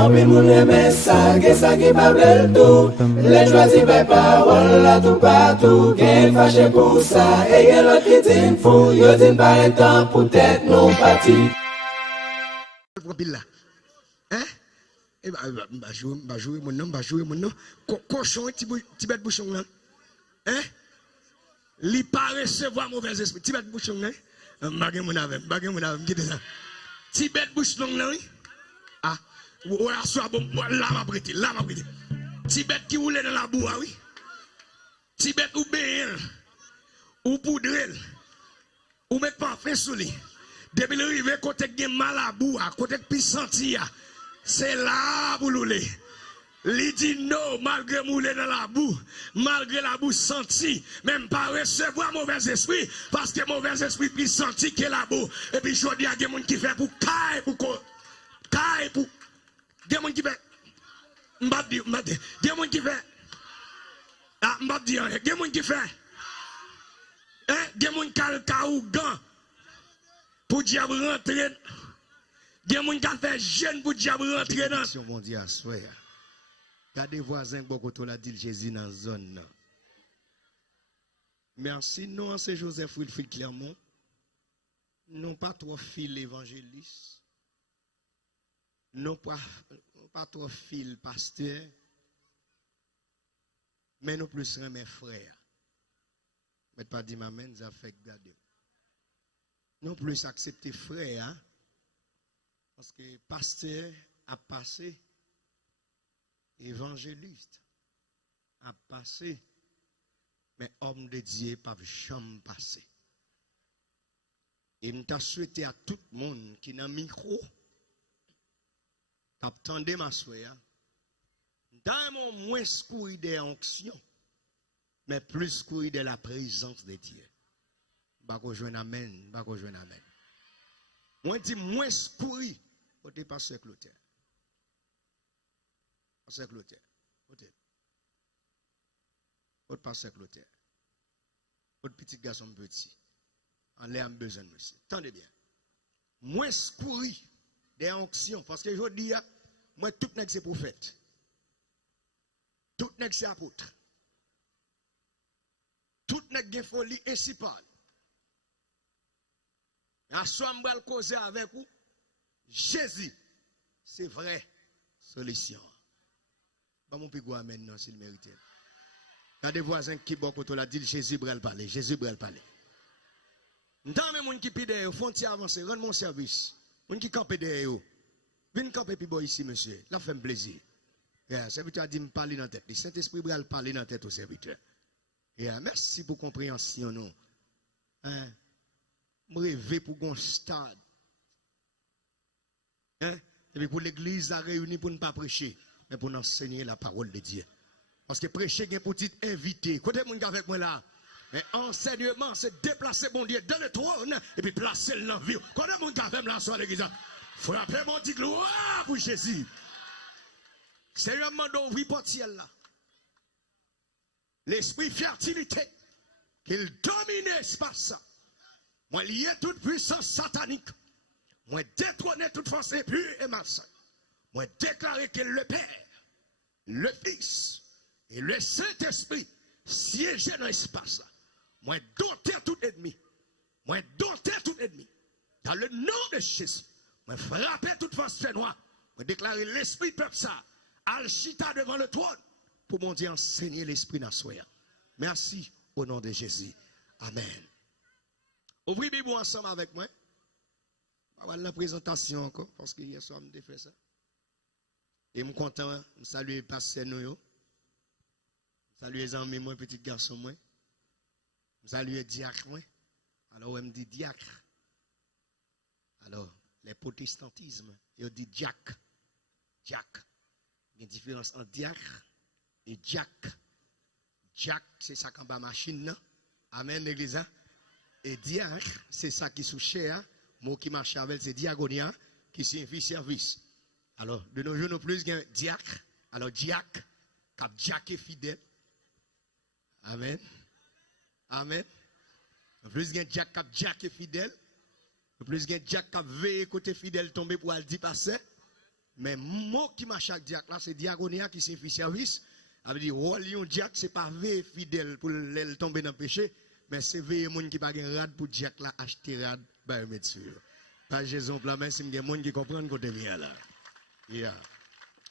En pile moun reme ça, que ça qui pas bel tout. Les choisis par parole là tout partout. Qu'elle fâché pour ça, et y'en l'autre qui dit fou. Yo dit pas un temps pour tête non parti. Hein? Eh ben, jouer mon nom. Cochon, petit bête bouchon là. Hein? Li pas recevoir mauvais esprit. Petit bête bouchon là. Bagay mon avem, qui est ça? Petit bête bouchon là, oui? Ah, ou la soie bon, là m'a prêté. Petit bête qui roule dans la boue, oui? Petit bête ou béel, ou poudrel, ou mettre parfait sous lui. Depuis le rive, côté gen mal à boue, côté puissant, c'est là pour l'ouler. Li dit non, malgré mouler dans la boue, malgré la boue sentie, même pas recevoir mauvais esprit, parce que mauvais esprit puis senti que la boue. Et puis je dis à des gens qui fait pour caille, pour des gens qui fait, des gens qui fait, ah, des gens qui fait, des gens qui ont gant pour diable rentrer, des gens qui fait jeune pour diable rentrer dans. Mon Dieu, gardez voisin beaucoup la dit Jésus dans la zone. Merci, nous, c'est Joseph Wilfrid Clermont. Nous pas trop fil évangéliste. Nous pas trop fil pasteur. Mais nous plus mes frères. Mais pas dit maman, ça fait garder. Nous plus accepter frère. Parce que pasteur a passé. Évangéliste a passé, mais homme de Dieu pas jamais passé. Et nous t'a souhaité à tout le monde qui n'a micro, t'attendez ma soeur, dans mon moins courir des onctions, mais plus courir de la présence de Dieu. Bah qu'on joue amen, bah qu'on joue amen. Moi dis moins courir, côté pasteur Clotaire. Pasteur Clotaire. Votre pasteur Clotaire. Votre petit garçon petit. En l'air besoin de monsieur. Tendez bien. Moi, courir des onctions. Parce que je dis, moi, tout n'est que c'est prophète. Tout n'est que c'est apôtre. Tout n'est que folie ainsi parle. À soi, je vais causer avec vous. Jésus, c'est vrai solution. Pas mon pigo maintenant s'il mérite. Il y a des voisins qui bon pour la dit Jésus bral parler, Jésus bral parler. Dans même moun qui pide au font avancer, rend mon service. Moun qui campe derrière eux. Vinn camper puis boy ici monsieur, la fait plaisir. Yeah, serviteur a dit me parler dans tête. Le Saint-Esprit bral parler dans tête au serviteur. Yeah, merci pour compréhension nous. Hein? Me rêver pour gon stade. Hein? Et puis pour l'église à réunir pour ne pas prêcher. Mais pour enseigner la parole de Dieu. Parce que prêcher, il y a pour titre invité. Côté mon gars avec moi là. Mais enseignement, c'est déplacer mon Dieu dans le trône et puis placer le dans la vie. Côté mon gars avec moi là sur l'église. Frappez mon Dieu, gloire pour Jésus. C'est un moment d'ouvrir portière là. L'esprit fertilité, qu'il domine l'espace. Moi, lié toute puissance satanique. Moi, détrôner toute force impure et malsaine. Moi, déclarer que le Père, le Fils et le Saint-Esprit siègent dans l'espace. Moi, dompter tout ennemi. Moi, dompter tout ennemi. Dans le nom de Jésus. Moi, frapper toute force noire. Moi, déclarer l'esprit peuple ça. Al-Chita devant le trône. Pour mon Dieu enseigner l'esprit d'Assoya. Merci au nom de Jésus. Amen. Ouvrez Bible ensemble avec moi. On va la présentation encore. Parce que hier soir, je fait ça. Et je suis content, je salue les pasteurs, je salue les amis, moi, petit garçon, moi. Je salue les diacres, moi. Alors, on me dit diacre. Alors, les protestantismes, ils disent diacre. Diacre. Il y a une différence entre diacre et diacre. Diacre, c'est ça qu'on va machine, non? Amen, l'église. Et diacre, c'est ça qui est sous cher. Mot qui marche avec, c'est diagonia, qui signifie service. Alors, de nos jours, nous plus qu'un diacre. Alors, diacre, cap diacre fidèle. Amen. Amen. Nous plus qu'un diacre, cap diacre fidèle. Nous plus qu'un diacre, cap veille côté fidèle tombé pour aller passer. Mais mot qui m'a chaque diacre là, c'est diaconia qui signifie service. Ça veut dire, oh, lion diacre, c'est pas veille fidèle pour le tomber dans le péché, mais c'est veille monde qui pas gain rad pour diacre là acheter rad par médecin. Pas Jésus plan mais c'est des monde qui comprennent côté bien là. Yeah.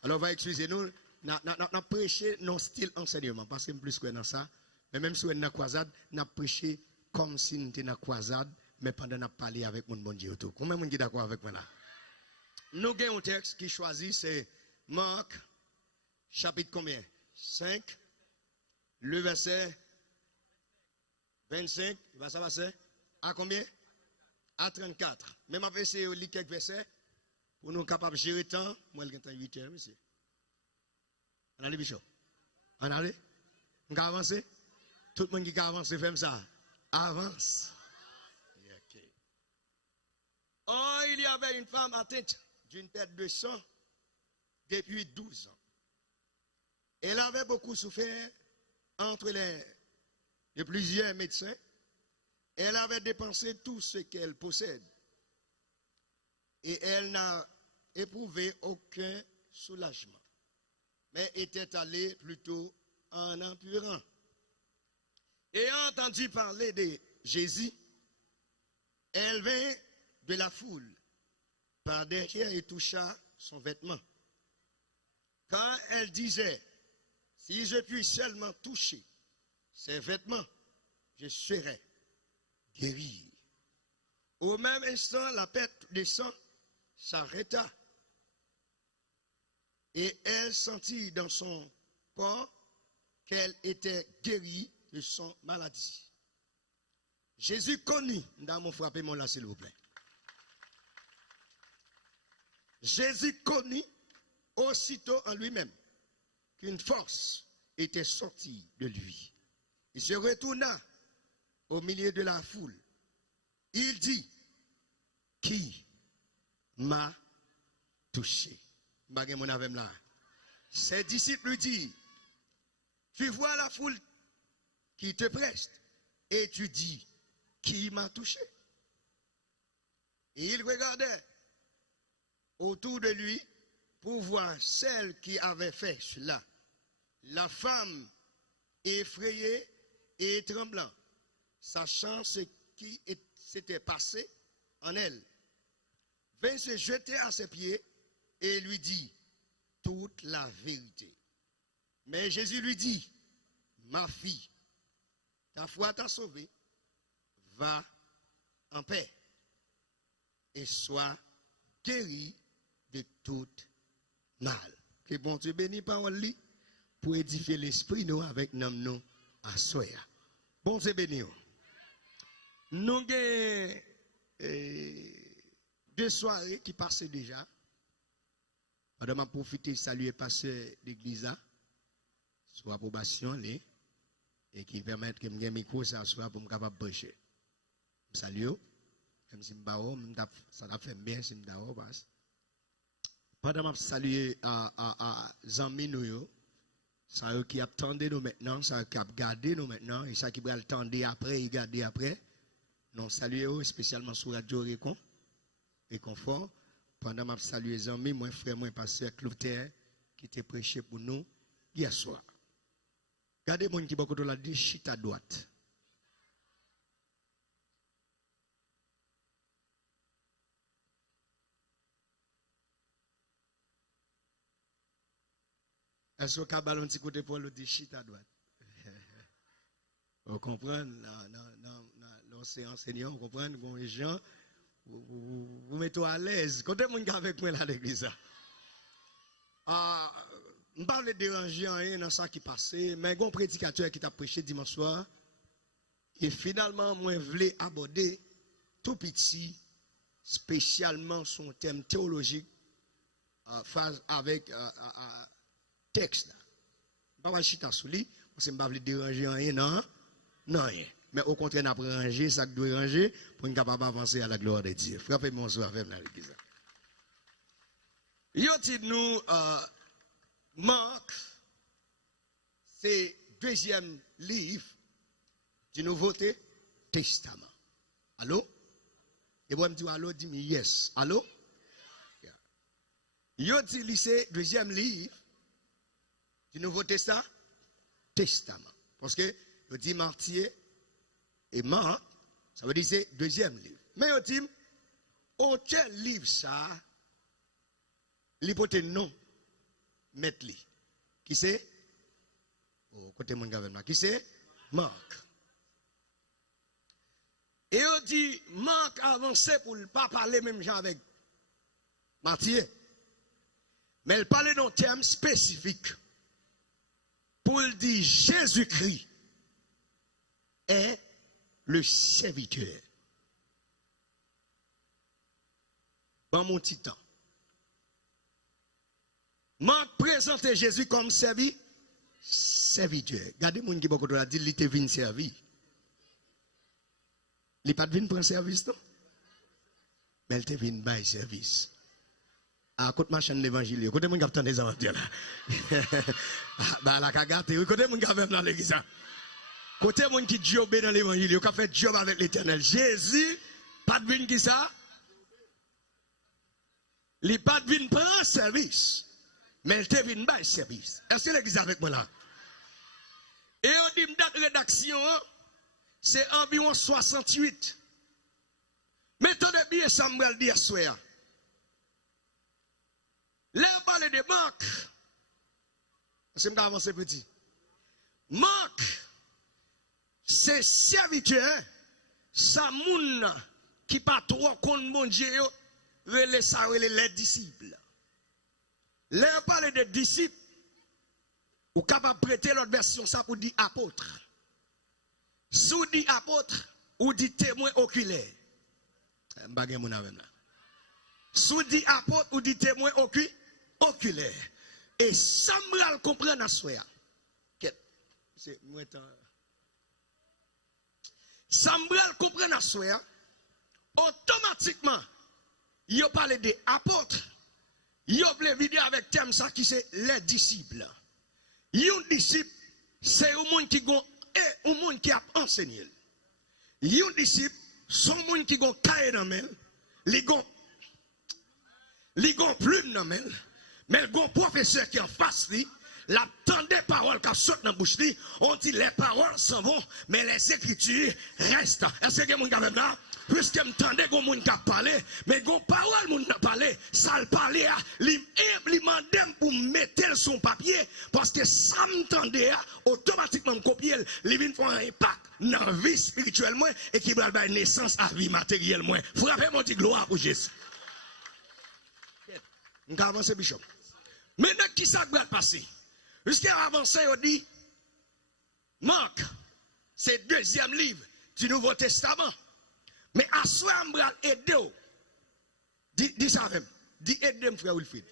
Alors va excusez-nous, n'a prêché non style enseignement parce que plus que dans ça, mais même si on est dans croisade, n'a prêché comme si on était dans croisade, mais pendant n'a parlé avec mon bon Dieu tout. Combien monde qui d'accord avec moi là? Nous avons un texte qui choisit, c'est Marc, chapitre combien? 5, le verset 25, il va passer à combien? À 34. Même après, c'est lire quelques versets pour nous capables de gérer le temps. Moi, il y a 8 heures, monsieur. On allez, Bishop? On allez? On va avancer? Tout le monde qui a avancé, fait ça. Avance. Okay. Oh, il y avait une femme atteinte d'une perte de sang depuis 12 ans. Elle avait beaucoup souffert entre de plusieurs médecins. Elle avait dépensé tout ce qu'elle possède. Et elle n'a éprouvé aucun soulagement. Mais était allée plutôt en empurant. Ayant entendu parler de Jésus, elle vint de la foule par derrière et toucha son vêtement. Quand elle disait, si je puis seulement toucher ses vêtements, je serai guéri. Au même instant, la perte de sang s'arrêta. Et elle sentit dans son corps qu'elle était guérie de son maladie. Jésus connut, dans mon frappé mon là s'il vous plaît. Jésus connut aussitôt en lui-même qu'une force était sortie de lui. Il se retourna au milieu de la foule. Il dit, qui m'a touché? Ses disciples lui disent, tu vois la foule qui te presse et tu dis, qui m'a touché? Et il regardait autour de lui pour voir celle qui avait fait cela. La femme effrayée et tremblant, sachant ce qui s'était passé en elle, vint se jeter à ses pieds et lui dit toute la vérité. Mais Jésus lui dit, ma fille, ta foi t'a sauvée, va en paix et sois guérie de tout mal. Que bon Dieu bénisse parole li pour édifier l'esprit nous avec nous à soya. Bon Dieu bénisse. Nous avons deux soirées qui passaient déjà. Madame a profité de saluer pasteur l'église là, soit approbation et qui permet que mon micro s'assoie pour me capable prêcher. Salut. Même si ça a fait bien si je passe. Pendant que je salue à Zami nous, ça qui attendait nous maintenant, ça qui a gardé nous maintenant, et ça qui va attendre après, il garder après. Nous saluons spécialement sur Radio Récon et Confort. Pendant que je salue les amis, mon frère, mon pasteur Cloutier, qui était prêché pour nous hier soir. Regardez mon qui beaucoup de la dit, chita à droite. Est-ce que vous avez un petit côté pour le dire chita à droite? Vous comprenez, dans l'océan enseignant, vous comprenez, les gens, vous mettez à l'aise. Quand vous êtes avec moi à l'église, je ne parle pas de déranger rien dans ça qui passait, mais il y a un prédicateur qui t'a prêché dimanche soir, et finalement, moi, je voulais aborder tout petit, spécialement son thème théologique, phase avec texte. Je ne vais pas chiter sur lui, parce que je ne vais pas déranger rien, non, rien. Mais au contraire, on a ranger ça que doit ranger pour être capable d'avancer à la gloire de Dieu. Frappez-moi bonsoir avec la l'église. Yo dit nous, Marc, c'est deuxième livre du Nouveau Testament. Allô? Et moi, je me dis allô, dis-moi yes. Allô? Yeah. Yo dit c'est deuxième livre du Nouveau Testament. Parce que yo dit Matthieu et Marc, ça veut dire c'est deuxième livre. Mais yo dit aucun livre ça l'hypothèse non mettre li. Qui c'est? Oh, côté mon gouvernement. Qui c'est? Marc. Et on dit, Marc avançait pour ne pas parler même genre avec Matthieu. Mais il parlait d'un terme spécifique. Pour le dire, Jésus-Christ est le serviteur. Dans mon petit temps. Marc présentait Jésus comme serviteur. Regardez mon qui beaucoup de dit, il était venu servir. Il n'est pas venu prendre service, non? Mais il était venu bailler service. À côté de ma chaîne l'évangile, côté mon capitaine des avantages là. Bah la cagate, côté mon gars même dans l'église. Côté mon qui job dans l'évangile, qui a fait job avec l'Éternel. Jésus, pas de venu qui ça? Il n'est pas venu prendre service. Mais il était venu bailler service. Est-ce que l'église avec moi là? Et on dit date de rédaction, c'est environ 68. Mettons bien Samuel dit à soir. Là, on parle de Marc. C'est me avancer petit. Marc, c'est serviteur, ça moun qui pas trop contre mon Dieu, les disciples. Là, on parle de disciples. Ou capable de prêter l'autre version ça pour dire apôtre. Sous dit apôtre ou dit témoin oculaire. Sous dit apôtre ou dit témoin oculaire. Et Samuel comprend à soi. Samuel comprend à soi. Automatiquement, il a parlé des apôtres. Il a voulu vidéo avec thème ça qui c'est les disciples. Un disciple, c'est un monde qui a enseigné. Un disciple, c'est un monde qui a cahier dans main, les gon plume dans main, mais le gon professeur qui est en face lui, la tant des paroles qui sortent dans la bouche lui, on dit les paroles s'en vont, mais les écritures restent. Est-ce que mon gars même là? Puisque m'tendez gon moun qui parler, mais gon parole moun n'a parlé, ça le parler a, li mandem pour mettre son papier parce que ça m'tendait automatiquement me copier, li vinn font un impact dans la vie spirituelle moi et qui va donner naissance à vie matérielle moi. Frappez mon dit gloire pour Jésus. On va avancer bishop. Maintenant qui ça va passer? Puisqu'il a avancé on dit Marc, c'est deuxième livre du Nouveau Testament. Mais à soi, on va aider. Dis ça même. Dis aider, frère Wilfrid.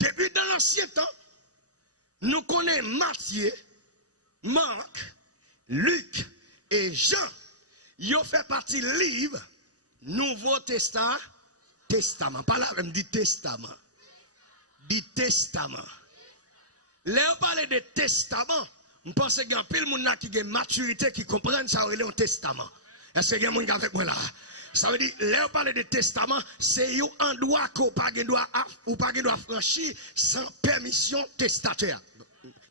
Depuis dans l'ancien temps, nous connaissons Matthieu, Marc, Luc et Jean. Ils ont fait partie du livre Nouveau Testament. Pas là, même dit testament. Dit testament. Là, on parle de testament. Je pense qu'il y a un peu de monde qui a une maturité qui comprend ça, il est un testament. Est-ce qu'il y a un monde avec moi là? Ça veut dire, là, on parle de testament, c'est un endroit qu'on ou pas doit franchir sans permission testataire.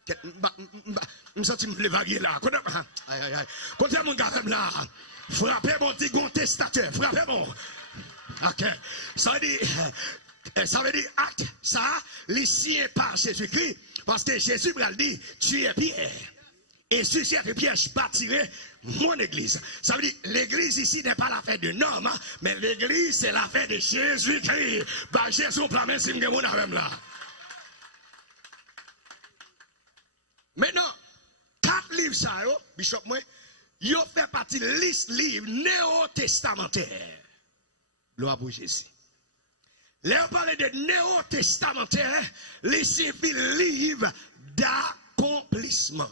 Je me sens me varier là. Quand mon gars là, frappez mon petit gon testataire, frappez mon. Ok. Ça veut dire, acte, ça, les signes par Jésus-Christ. Parce que Jésus m'a dit, tu es Pierre. Et sur cette pierre, je bâtirai mon église. Ça veut dire, l'église ici n'est pas l'affaire de homme, hein, mais l'église, c'est l'affaire de Jésus-Christ. Bah, Jésus, plan si je même là. Maintenant, 4 livres, ça, Bishop, moi, ils ont fait partie de liste livre néo-testamentaire. Gloire pour Jésus. Là, on parle de néo-testamentaire, les civils livres d'accomplissement.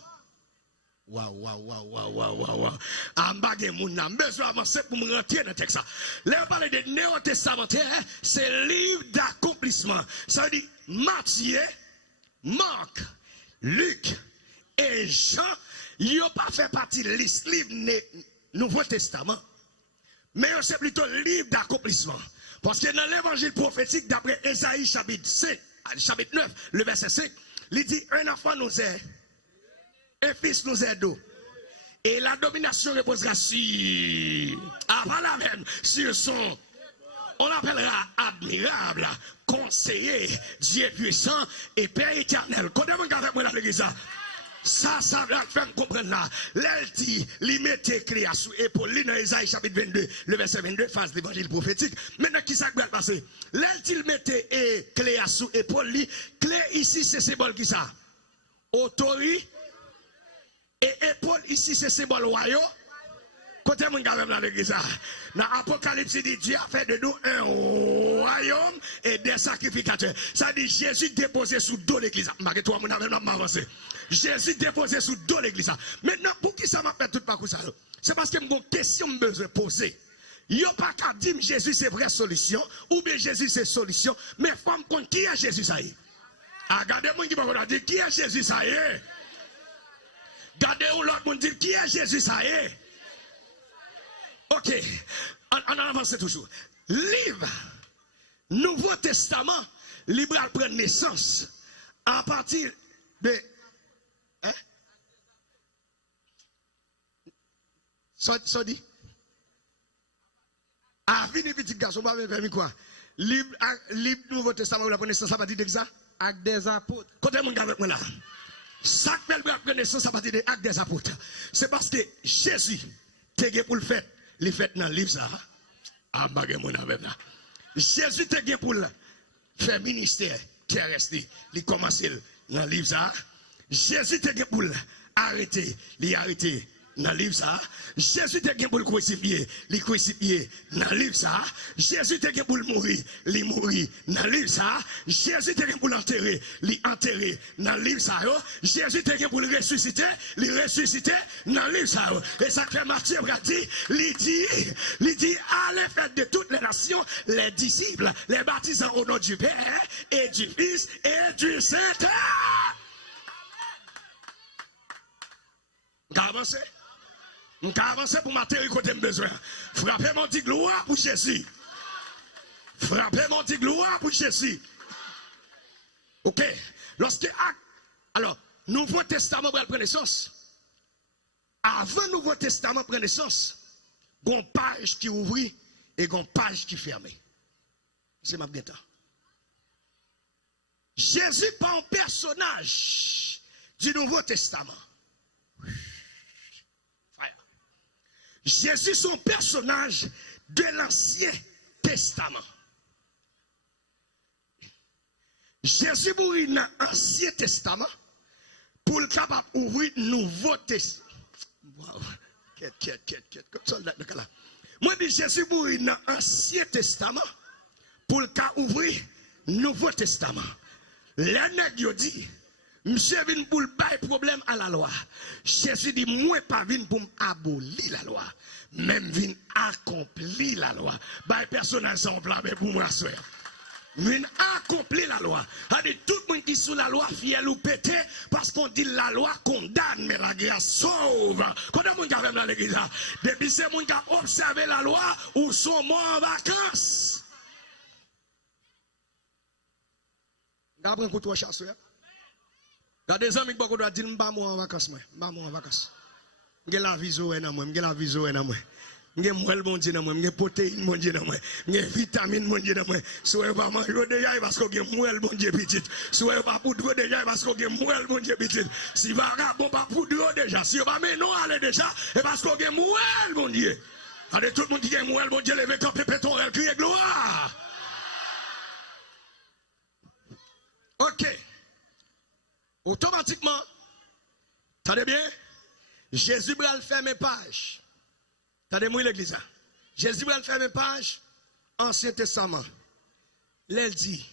Waouh. Ambagé moun n'a besoin d'avancer pour me rentrer dans le texte. Là, on parle de néo-testamentaire, c'est livre d'accomplissement. Ça veut dire Matthieu, Marc, Luc et Jean, ils n'ont pas fait partie de la liste livre Nouveau Testament. Mais c'est plutôt livre d'accomplissement. Parce que dans l'évangile prophétique, d'après Esaïe chapitre 5, chapitre 9, le verset 5, il dit, un enfant nous est, un fils nous est d'eau. Et la domination reposera sur, avant la même, sur son, on l'appellera admirable, conseiller, Dieu puissant et Père éternel. Quand on regarde moi dans l'église, ça va faire comprendre là. L'elti, il mettait clé à sous épaule, dans Isaïe chapitre 22, le verset 22, phase l'évangile prophétique. Maintenant, qui ça va passer? L'elti, il mettait clé à sous épaule, clé ici, c'est symbole qui ça? Autorité. Et épaule ici, c'est symbole royaume. Côté mon gars dans l'église, dans l'Apocalypse, il dit Dieu a fait de nous un royaume et des sacrificateurs. Ça dit Jésus déposé sous dos l'église. Jésus déposé sous dos l'église. Maintenant, pour qui ça m'a fait tout parcours ça? C'est parce que j'ai une question que je besoin poser. Il n'y a pas qu'à dire Jésus c'est vraie solution, ou bien Jésus c'est solution, mais il faut me comprendre qui est Jésus ça y est. Regardez-moi qui va dire qui est Jésus ça y est. Regardez-vous l'autre monde dit qui est Jésus ça y est. Ok, on avance toujours. Livre, Nouveau Testament, libre à prendre naissance à partir de. Hein? Ça dit? Ah, vini petit garçon, pas permis quoi? Livre, Nouveau Testament, la naissance à partir de ça? Acte des apôtres. Côté mon gars avec moi là. Ça que nous prendre naissance à partir de Acte des apôtres. C'est parce que Jésus, t'es pour le fait. Les fêtes dans le livre ça. Ah, Jésus te pour faire ministère terrestre. Il commence dans le livre ça. Jésus te pour arrêter. Il arrêter dans le livre ça. Jésus te pour le crucifier. Il crucifier dans le livre ça. Jésus te pour mourir. Il mourir dans le livre ça. Jésus te pour l'enterrer. Il enterrer dans le livre ça. Jésus te pour le ressusciter. Il ressusciter dans le livre ça. Et ça fait Matthieu il dit allez faire de toutes les nations les disciples, les baptisants au nom du Père et du Fils et du Saint-Esprit. On va avancer. On va avancer pour m'atterrir côté besoin. Frappez mon dit gloire pour Jésus. Frappez mon dit gloire pour Jésus. Ok. Lorsque alors, Nouveau Testament prend naissance. Avant Nouveau Testament prend naissance, il y a une page qui ouvre et une page qui ferme. C'est ma bien temps. Jésus pas un personnage du Nouveau Testament. Jésus son personnage de l'Ancien Testament. Jésus mourit dans l'Ancien Testament pour le capable d'ouvrir le Nouveau Testament. Wow. Comme soldat de là. Moi, je dis Jésus mourit dans l'Ancien Testament pour le cas ouvrir le Nouveau Testament. Les nègres dit, monsieur vient pour le bail problème à la loi. Jésus dit, moi pas venu pour abolir la loi, même vient accomplir la loi. Bail personnel sans plan, mais pour moi, soeur. Vient accomplir la loi. C'est-à-dire, tout le monde qui est sous la loi, fiel ou pété, parce qu'on dit la loi condamne, mais la grâce sauve. Quand on est même dans l'église, depuis c'est monde qui a observé la loi, ou sont morts en vacances. D'après un coup de chasse, il y a des amis qui doivent dire, je ne suis pas en vacances. Je suis la viso, je suis la viso. Je suis moelle bon Dieu, je suis protéine bon Dieu, je suis vitamine bon Dieu. Si vous ne pas manger déjà, parce que vous moelle bon Dieu petit. Si vous ne pas poudre déjà, parce que vous moelle bon Dieu petit. Si vous ne pas poudre déjà, si vous ne pas non aller déjà, c'est parce que vous moelle bon Dieu. Allez, tout le monde qui est moelle bon Dieu, levez quand pépé ton rêve, criez gloire. Ok. Automatiquement, attendez bien, Jésus va le faire mes pages. Attendez-moi l'église. Jésus va le faire mes pages, Ancien Testament. Il dit,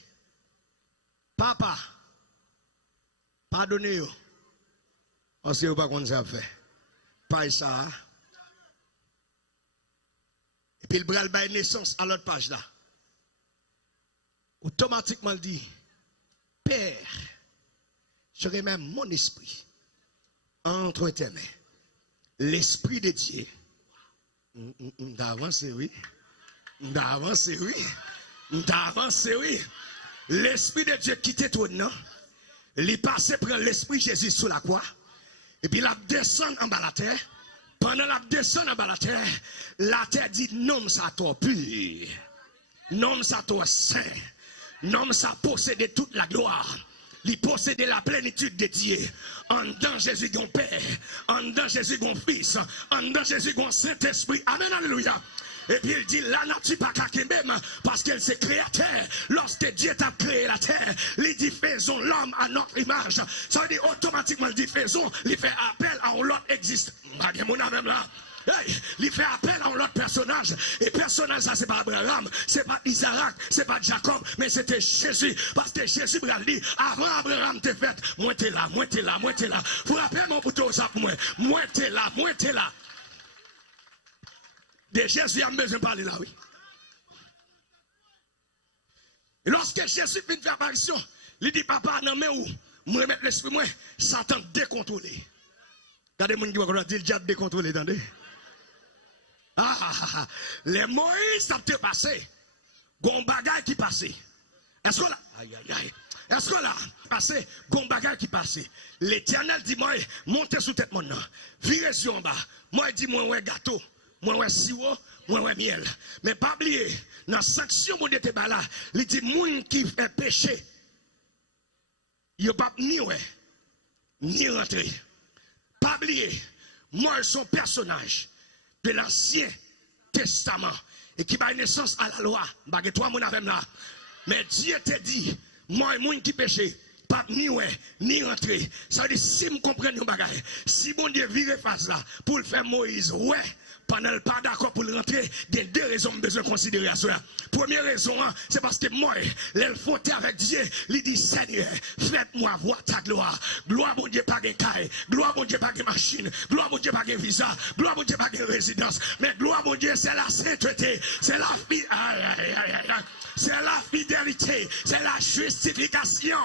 papa, pardonnez-vous. Parce que vous ne savez pas comment ça fait. Page ça. Et puis il va le naissance à l'autre page là. Automatiquement, il dit, Père, je remets mon esprit entre tes mains. L'esprit de Dieu. D'avance, oui. D'avance, oui. M'ta avancé, oui. L'Esprit de Dieu quitte tout, non? Il passe prendre l'Esprit Jésus sous la croix. Et puis, il descend en bas la terre. Pendant la descend en bas la terre dit, non, ça toi pur. Non, ça toi saint. Non, ça possède toute la gloire. Il possède la plénitude de Dieu. En dedans Jésus, mon Père. En dedans Jésus, mon Fils. En dedans Jésus, mon Saint-Esprit. Amen, alléluia. Et puis il dit, la nature pas qu'à même, parce qu'elle c'est créateur. Lorsque Dieu t'a créé la terre, il dit, faisons l'homme à notre image. Ça veut dire, automatiquement, il dit, faisons, il fait appel à un autre existe. Même là. Hey, il fait appel à un autre personnage. Et personnage, ça, c'est pas Abraham, c'est pas Isaac, c'est pas Jacob, mais c'était Jésus. Parce que Jésus m'a dit, avant Abraham te fait, moi t'es là, moi t'es là, moi t'es là. Vous rappelez mon bouton, ça pour moi. Moi t'es là, moi t'es là. De Jésus, il a besoin de parler là, oui. Et lorsque Jésus vient faire apparition, il dit, papa, non, mais où? Moi, mettre l'esprit, moi, Satan décontrôlé. Regardez, mon qui va dire, le diable décontrôlé, attendez. Les Moïse, ça t'est passé. Gon bagay qui passé. Est-ce que là? Aïe, aïe, aïe. Est-ce que là? Passé, gon bagay qui passé. L'Éternel dit, moi, montez sous tête mon nom. Virez sur en bas. Moi, il dit, moi, ouais, gâteau. Moi, ouais, sirop. Moi, ouais, miel. Mais pas oublier, dans la sanction, mon Dieu, là, il dit, moun qui fait péché. Il pas ni ouais, ni rentrer. Pas oublier, moi, son personnage de l'Ancien Testament et qui va naissance à la loi. Bague toi, mon avem là. Mais Dieu te dit, moi, moun qui péché. Pas ni ouais, ni rentrer. Ça veut dire, si je comprends nos bagages, si bon Dieu vire face là, pour le faire Moïse, ouais, pendant le pas d'accord pour le rentrer, il y a deux raisons que je besoin de considérer à cela. Première raison, c'est parce que moi, l'elfoté avec Dieu, il dit, Seigneur, faites-moi voir ta gloire. Gloire, mon Dieu, pas de caille. Gloire, mon Dieu, pas de machine. Gloire, mon Dieu, pas de visa. Gloire, mon Dieu, pas de résidence. Mais gloire, mon Dieu, c'est la sainteté. C'est la c'est la fidélité. C'est la justification.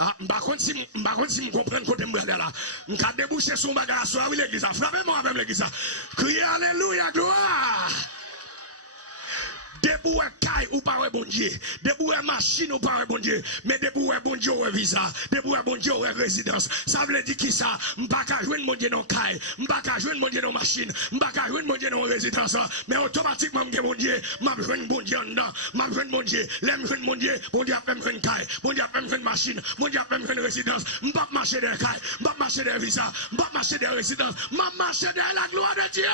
Ah, par contre, si je comprends côté là, je vais déboucher son bagage sur l'église. Frappez-moi avec l'église. Criez Alléluia, gloire. Debout caille ou pas bon Dieu. Debout machine ou pas bon Dieu. Mais debout bon Dieu ou visa. Debout bon Dieu ou résidence. Ça veut dire qui ça? M'pas qu'à jouer mon Dieu dans caille. M'pas qu'à jouer mon Dieu dans machine. M'pas qu'à jouer mon Dieu dans résidence. Mais automatiquement mon Dieu, m'a joué mon Dieu dedans. M'a joué mon Dieu. L'aime jouer mon Dieu. Mon Dieu a fait une caille. Mon Dieu a fait une machine. Mon Dieu a fait une résidence. M'pas marcher dans caille. M'pas marcher dans visa. M'pas marcher dans résidence. M'a marcher dans la gloire de Dieu.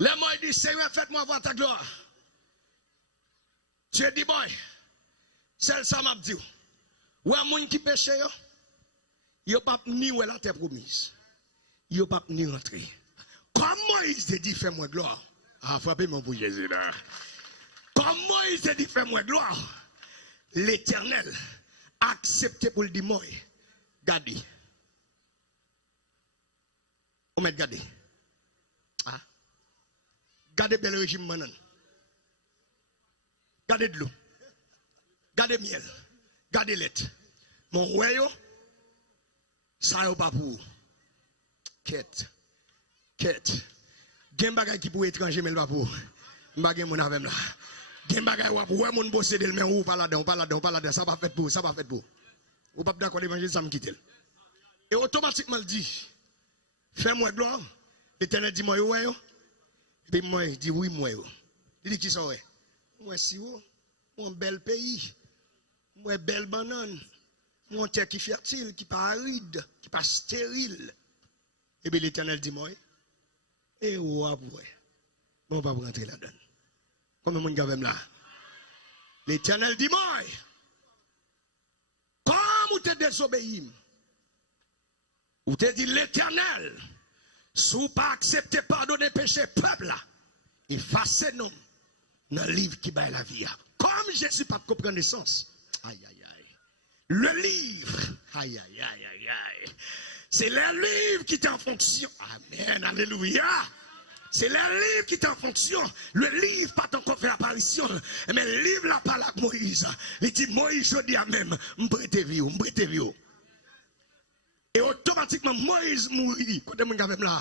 Les mots disent, Seigneur, faites-moi voir ta gloire. Dieu dit, boy, c'est ça m'a dit. Ou un monde qui péché, il n'y a pas ni où la terre promise. Il n'y a pas ni rentrer. Comme Moïse te dit, fais-moi gloire. Ah, frappez-moi pour Jésus là. Comme Moïse te dit, fais-moi gloire. L'Éternel a accepté pour le dire, moi, gardez. On met gardez. Ah. Gardez bel régime maintenant. Gardez de l'eau. Gardez miel. Gardez lait. Mon royaume, ça n'est pas pour. Quête. Gen bagay qui pour étranger, mais pas pour. Bagay mon avem là. Gen bagay pour mon bosser de mais ou pas là-dedans, ça pas fait pour, Ou pas d'accord l'évangile, ça me quitte. Et automatiquement il dit, fais-moi gloire. L'Éternel dit moi royaume. Et puis moi, il dit oui, moi. Il dit qui ça ouais? Moi, si vous, mon bel pays, moi, belle banane, mon terre qui fertile, qui pas aride, qui pas stérile. Et puis l'Éternel dit moi, et ouais, on va rentrer là-dedans. Comme mon gars là. L'Éternel dit moi, comme vous te désobéis, vous te dit l'Éternel. Si vous pas accepté pardonner péché peuple là, effacez non dans le livre qui bat la vie. Comme Jésus pas de connaissance. Aïe aïe aïe. Le livre. Aïe aïe aïe aïe aïe. C'est le livre qui est en fonction. Amen. Alléluia. C'est le livre qui est en fonction. Le livre pas encore fait l'apparition. Mais le livre là parle avec Moïse. Il dit Moïse je dis à même m'prêter vie. Et automatiquement, Moïse mourit. Côté mon gars même là.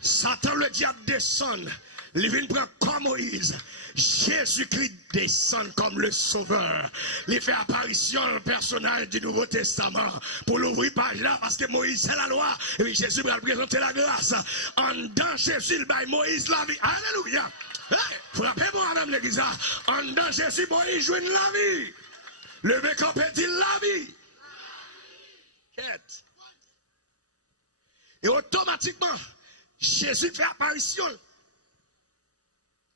Satan le diable descend. Il vient prendre comme Moïse. Jésus-Christ descend comme le sauveur. Il fait apparition le personnage du Nouveau Testament. Pour l'ouvrir page là, parce que Moïse c'est la loi. Et puis Jésus va présenter la grâce. En dedans Jésus, il baille Moïse la vie. Alléluia. Hey, frappez-moi même l'église. En dedans Jésus, Moïse joue la vie. Le mec en petit la vie. Quête. Et automatiquement, Jésus fait apparition.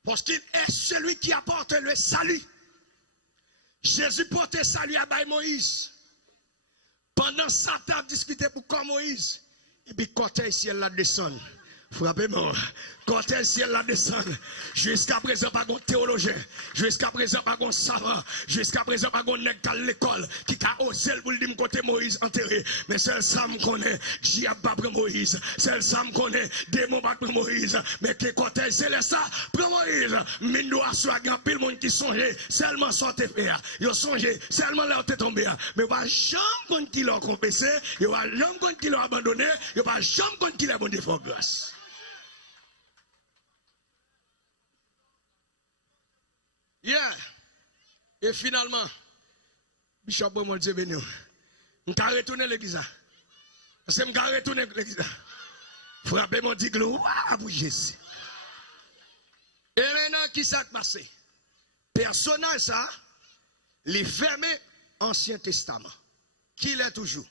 Parce qu'il est celui qui apporte le salut. Jésus porte le salut à Moïse. Pendant Satan discutait pour comme Moïse. Et puis quand le ciel la descend. Frappez-moi. Quand le ciel la descend. Jusqu'à présent, pas de théologien. Jusqu'à présent, pas de savant. Jusqu'à présent, pas de nègre à l'école. Qui a osé pour le dire côté Moïse enterré. Mais c'est ça me connaît. Diable pas pour Moïse. C'est ça me connaît. Démon pas pour Moïse. Mais que quand elle c'est ça, pour Moïse. Mine doit soit grand pile monde qui songeait. Seulement sortait faire. Ils songé. Seulement là où t'es tombé. Mais pas jamais contre qui l'ont confessé. Ils pas jamais contre qui l'ont abandonné. Ils pas jamais contre qui l'ont bon défaut grâce. Yeah. Et finalement, Bishop Beaumont Dieu béni. Je vais retourner l'église. Parce que je vais retourner l'église. Frappez mon dit gloire pour Jésus. Et maintenant, qui s'est passé? Personnage ça, les fermé Ancien Testament. Qui l'est toujours?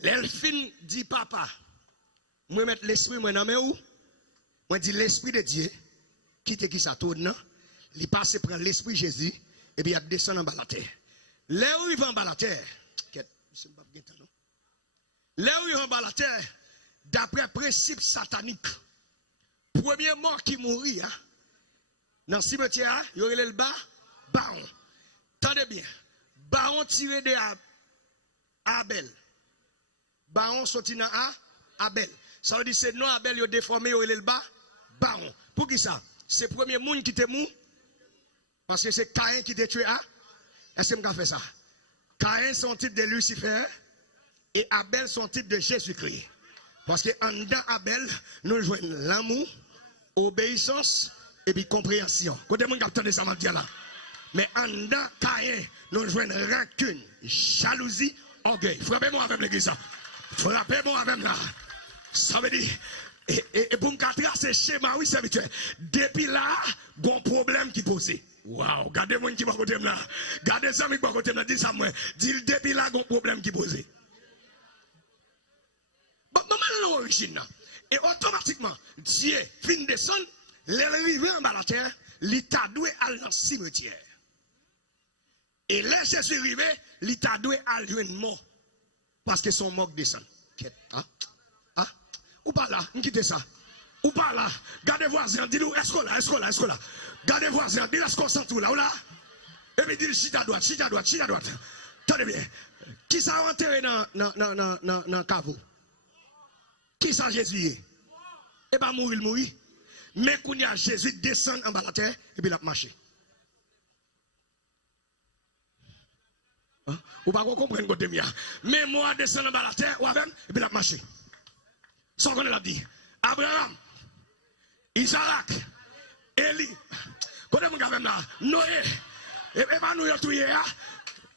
L'elfine dit papa, moi mettre l'esprit, moi dans où? Moi dis l'esprit de Dieu, qui te qui ça tourne, il passe prendre l'esprit Jésus, et puis il descend en bas la terre. Là où il va en bas la terre, là où il va en bas la terre, d'après principe satanique, premier mort qui mourit, hein, dans le cimetière, il y aurait le bas, baron. Tendez bien, baron tiré de Abel. Baron sorti dans Abel. Ça veut dire que c'est non Abel, il a déformé, il aurait le bas, baron. Pour qui ça? C'est le premier monde qui te mou. Parce que c'est Caïn qui t'a tué. Est-ce que je fait ça? Caïn son titre de Lucifer et Abel son titre de Jésus-Christ. Parce que en dedans Abel, nous jouons l'amour, obéissance et puis compréhension. Côté mon capteur de ça m'a dit là. Mais en dedans Caïn, nous jouons rancune, jalousie, orgueil. Frappez-moi avec l'église. Frappez-moi avec là. Ça veut dire. Et pour me tracer ce schéma, oui, c'est habituel. Depuis là, bon problème qui pose. Waouh, regardez moi qui va côté là. Regardez ça, qui va côté là. Dis ça, moi. Dis depuis là, bon problème qui pose. Bon, maman, l'origine. Et automatiquement, Dieu fin descendre, l'arrivée en bas la terre, l'état doué à dans le cimetière. Et là, Jésus arrivé, l'état doué à lui mort. Parce que son mort descend. Ou pas là, on quitte ça. Ou pas là, gardez voisin, dis-nous, est-ce que là. Gardez voisin, dis-nous, est-ce qu'on sent tout là, ou là. Et puis dis-le, chita à droite. Tenez bien. Qui s'est enterré dans le caveau? Qui s'est Jésus? Et bien, mourir. Mais quand il y a Jésus descend en bas de la terre, et puis il a marché. Ou pas comprendre côté mien. Mais moi, descend en bas de la terre, ou avec, et puis il a marché. Sans qu'on l'a dit. Abraham, Isaac, Eli, quand on a là, Noé, et pas nous y tout hier,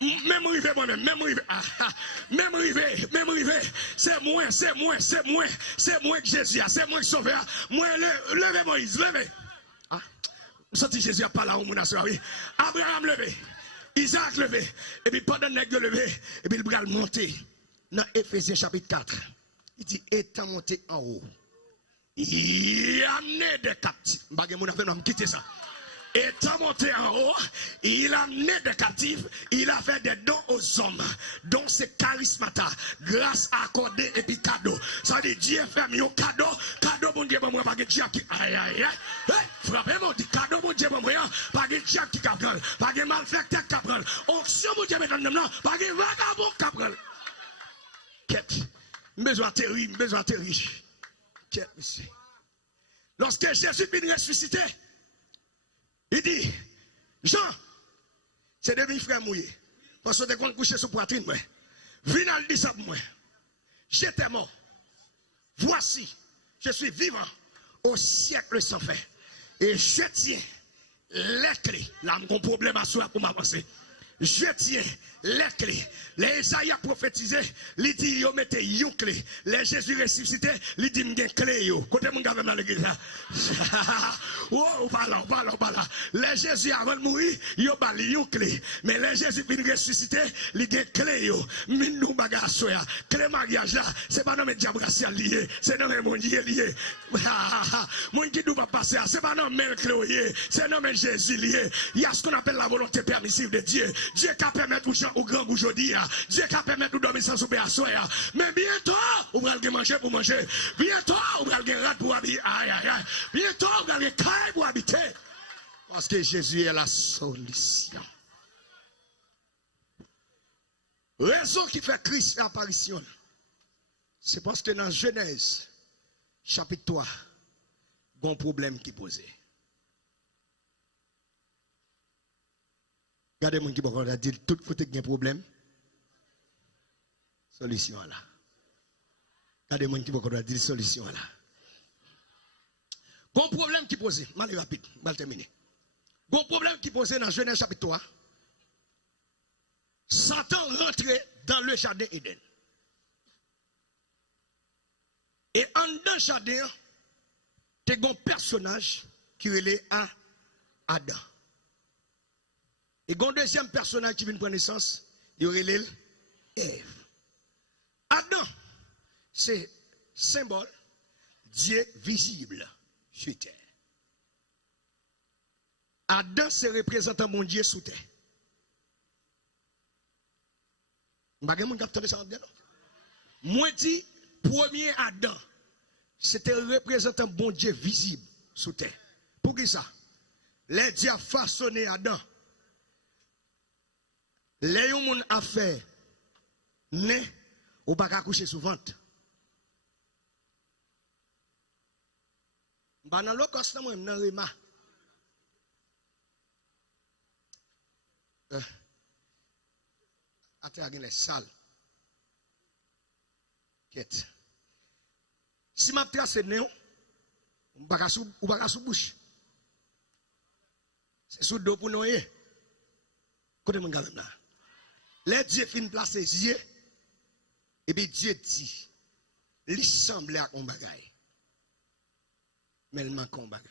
même arrivé moi-même, même arrivé, c'est moi que Jésus, c'est moi qui sauve, moi levez Moïse, levez. Ah, sorti Jésus a pas là où mon assuré, oui. Abraham levé, Isaac levé, et puis pendant que le levé, et puis le bras monté, dans Éphésiens chapitre 4. Il dit, étant monté en haut, il a amené des captifs. Quitter ça. Étant monté en haut, il a amené des captifs, il a fait des dons aux hommes. Donc c'est charismata, grâce accordée et puis cadeau. Ça veut dire Dieu fait un cadeau bon Dieu, moi, pas de diable qui. Aïe. Frappez-moi, dit cadeau bon Dieu, moi, pas de diable qui capable, pas de malfaiteur qui capable. Onction bon Dieu, maintenant, pas de vagabond qui capable. Quête. Besoin terrible. Lorsque Jésus vient ressusciter, il dit, Jean, c'est des frères mouillés. Parce que tu es couché sur poitrine, viens le dire ça pour moi. j'étais mort. Voici, je suis vivant au siècle sans fin. Et je tiens les clés. Là, mon problème à soi pour m'avancer. Je tiens les clés. Les Isaïe prophétisé, il dit yo mettez une clé. Les Jésus ressuscité, il dit m'gen clé yo. Côté mon gars même dans l'église là. Oh, voilà. Les Jésus avant de mourir, yo bali une clé. Mais les Jésus vient ressuscité, il gen clé yo. Min nou baga soya. Clé mariage là, c'est pas non mais diable racial lié, c'est non mais mon Dieu lié. Mon qui nous va passer, c'est pas non mais clé c'est non mais Jésus lié. Il y a ce qu'on appelle la volonté permissive de Dieu. Dieu qui permet aux gens au grand aujourd'hui. Dieu qui permet de dormir sans souper à soi. Mais bientôt, vous allez manger pour manger. Bientôt, vous allez rat pour habiter. Bientôt, vous allez caille pour habiter. Parce que Jésus est la solution. Raison qui fait Christ apparition. C'est parce que dans Genèse, chapitre 3, il y a un problème qui est posé. Regardez mon qui va dire tout côté qui a un problème. Solution là. Regardez mon qui va dire solution là. Bon problème qui posé, mal rapide, mal terminé. Bon problème qui posé dans Genèse chapitre 3. Satan rentrait dans le jardin Éden. Et en dans jardin, il y a un personnage qui est à Adam. Et il y a un deuxième personnage qui vient prendre naissance, il y a Ève. Adam, c'est symbole Dieu visible sur terre. Adam, c'est représentant mon Dieu sous terre. Moi, dis, premier Adam, c'était représentant bon Dieu visible sous terre. Pour qui ça? Les dieux a façonné Adam. Les gens a fait né ou pas coucher sous ventre. Dans l'Holocauste, moi, dans Rema. Attends, il y a une salle. Quête. Si je trace le néon, ou pas sous bouche. C'est sous dos pour noyer. Côté mon gars là. Les dieux fin placer les yeux. Et puis Dieu dit, il semble à un bagaille. Mais il manque un bagaille.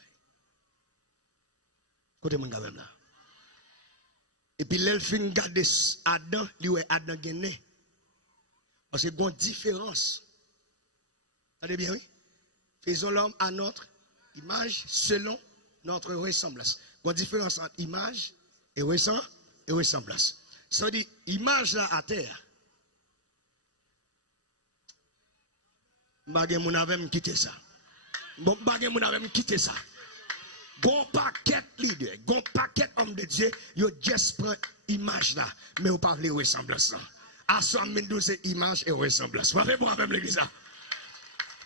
Côté mon gars là. Et puis l'elfin garde Adam, lui est Adam gagné. Parce qu'il y a une différence. Vous entendez bien, oui? Faisons l'homme à notre image selon notre ressemblance. Il y a une différence entre image et ressemblance. Ça dit, image là à terre. Bagay moun avem quitté ça. Bon, bagay moun avem quitté ça. Gon paquet leader, gon paquet homme de Dieu, yo just prend image là, mais on parle de ressemblance là. À 112 c'est image et ressemblance. Vous avez bon avec l'église là.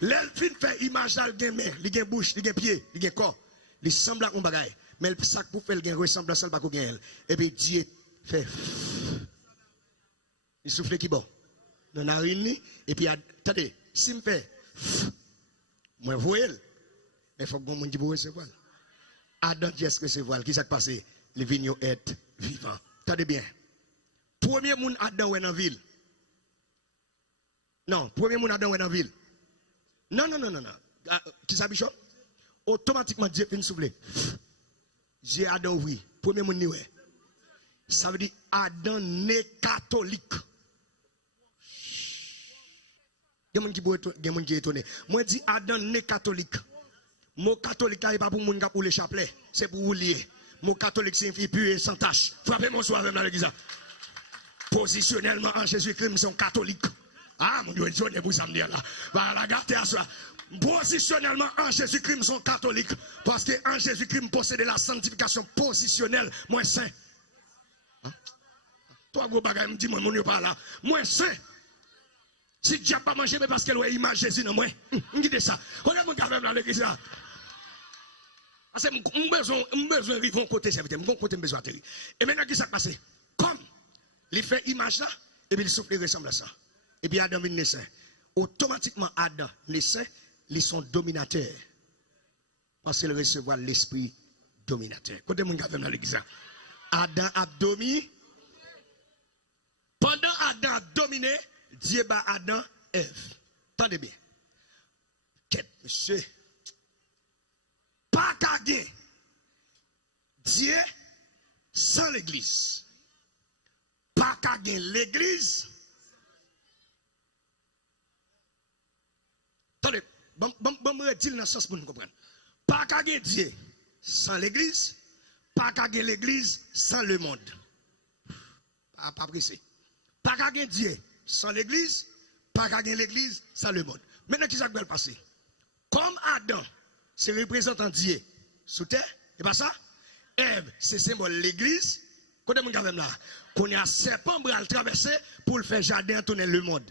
L'elfine fait image là, il y a main, il y a bouche, il y a pied, il y a corps. Il semble à un bagay, mais le sac pour faire il y a ressemblance là pas qu'on gagne. Et puis Dieu fait il souffle qui bon. Dans la narine et puis attendez, si me fait moi voyez, mais il faut que bon monde qui pour recevoir. Adam qui est-ce que c'est voile? Qui s'est passé? Les vignes est vivant. Attendez bien. Premier monde Adam est dans la ville. Non, premier monde Adam est dans la ville. Non. Qui s'habille? Automatiquement Dieu vient souffler. Dieu Adam oui. Premier monde oui. Ça veut dire Adam n'est catholique. Il y a des gens qui est étonné. Moi je dis Adam n'est catholique. Mon catholique n'est pas pour moun pour le chapelet, c'est pour vous lier. Mon catholique signifie pur et sans tache. Frappez mon soir dans l'église. Positionnellement en Jésus-Christ, nous sommes catholiques. Ah, mon Dieu, je ne vous amener là. Voilà, gardez à ça. Positionnellement en Jésus-Christ, nous sommes catholiques. Parce qu'en Jésus-Christ, nous possédons la sanctification positionnelle. Moi, saint. Toi, gros bagay, me dis, moi, mon Dieu, pas là. Moi, saint. Si Dieu n'a pas mangé, mais parce qu'elle a image Jésus dans moi. Dis ça. Regardez mon gars dans l'église là. Parce que j'ai besoin de vivre côté serviteur, mon côté besoin de. Et maintenant, qu'est-ce qui s'est passé? Comme il fait image là, et puis il souffle ressemble à ça. Et puis Adam vient naître. automatiquement Adam, les saints, ils sont dominateurs. Parce qu'ils reçoivent l'esprit dominateur. Côté mon gars dans l'église. Adam a dominé. Pendant Adam a dominé, Dieu bat Adam, Ève. Tendez bien. Quête, monsieur. Pas qu'à gagner. Dieu sans l'église. Pas qu'à gagner l'église. Attendez, bon me dire dans le sens pour nous comprendre. Pas qu'à gagner Dieu sans l'église, pas qu'à gagner l'église sans le monde. Pas pressé. Pas qu'à gagner Dieu sans l'église, pas qu'à gagner l'église sans le monde. Maintenant, qui ça va passer? Comme Adam, c'est représentant Dieu sous terre, et pas ça? Ève, c'est symbole l'église. Côté mon gars là, qu'on a serpent pour le traverser pour le faire jardin tourner le monde.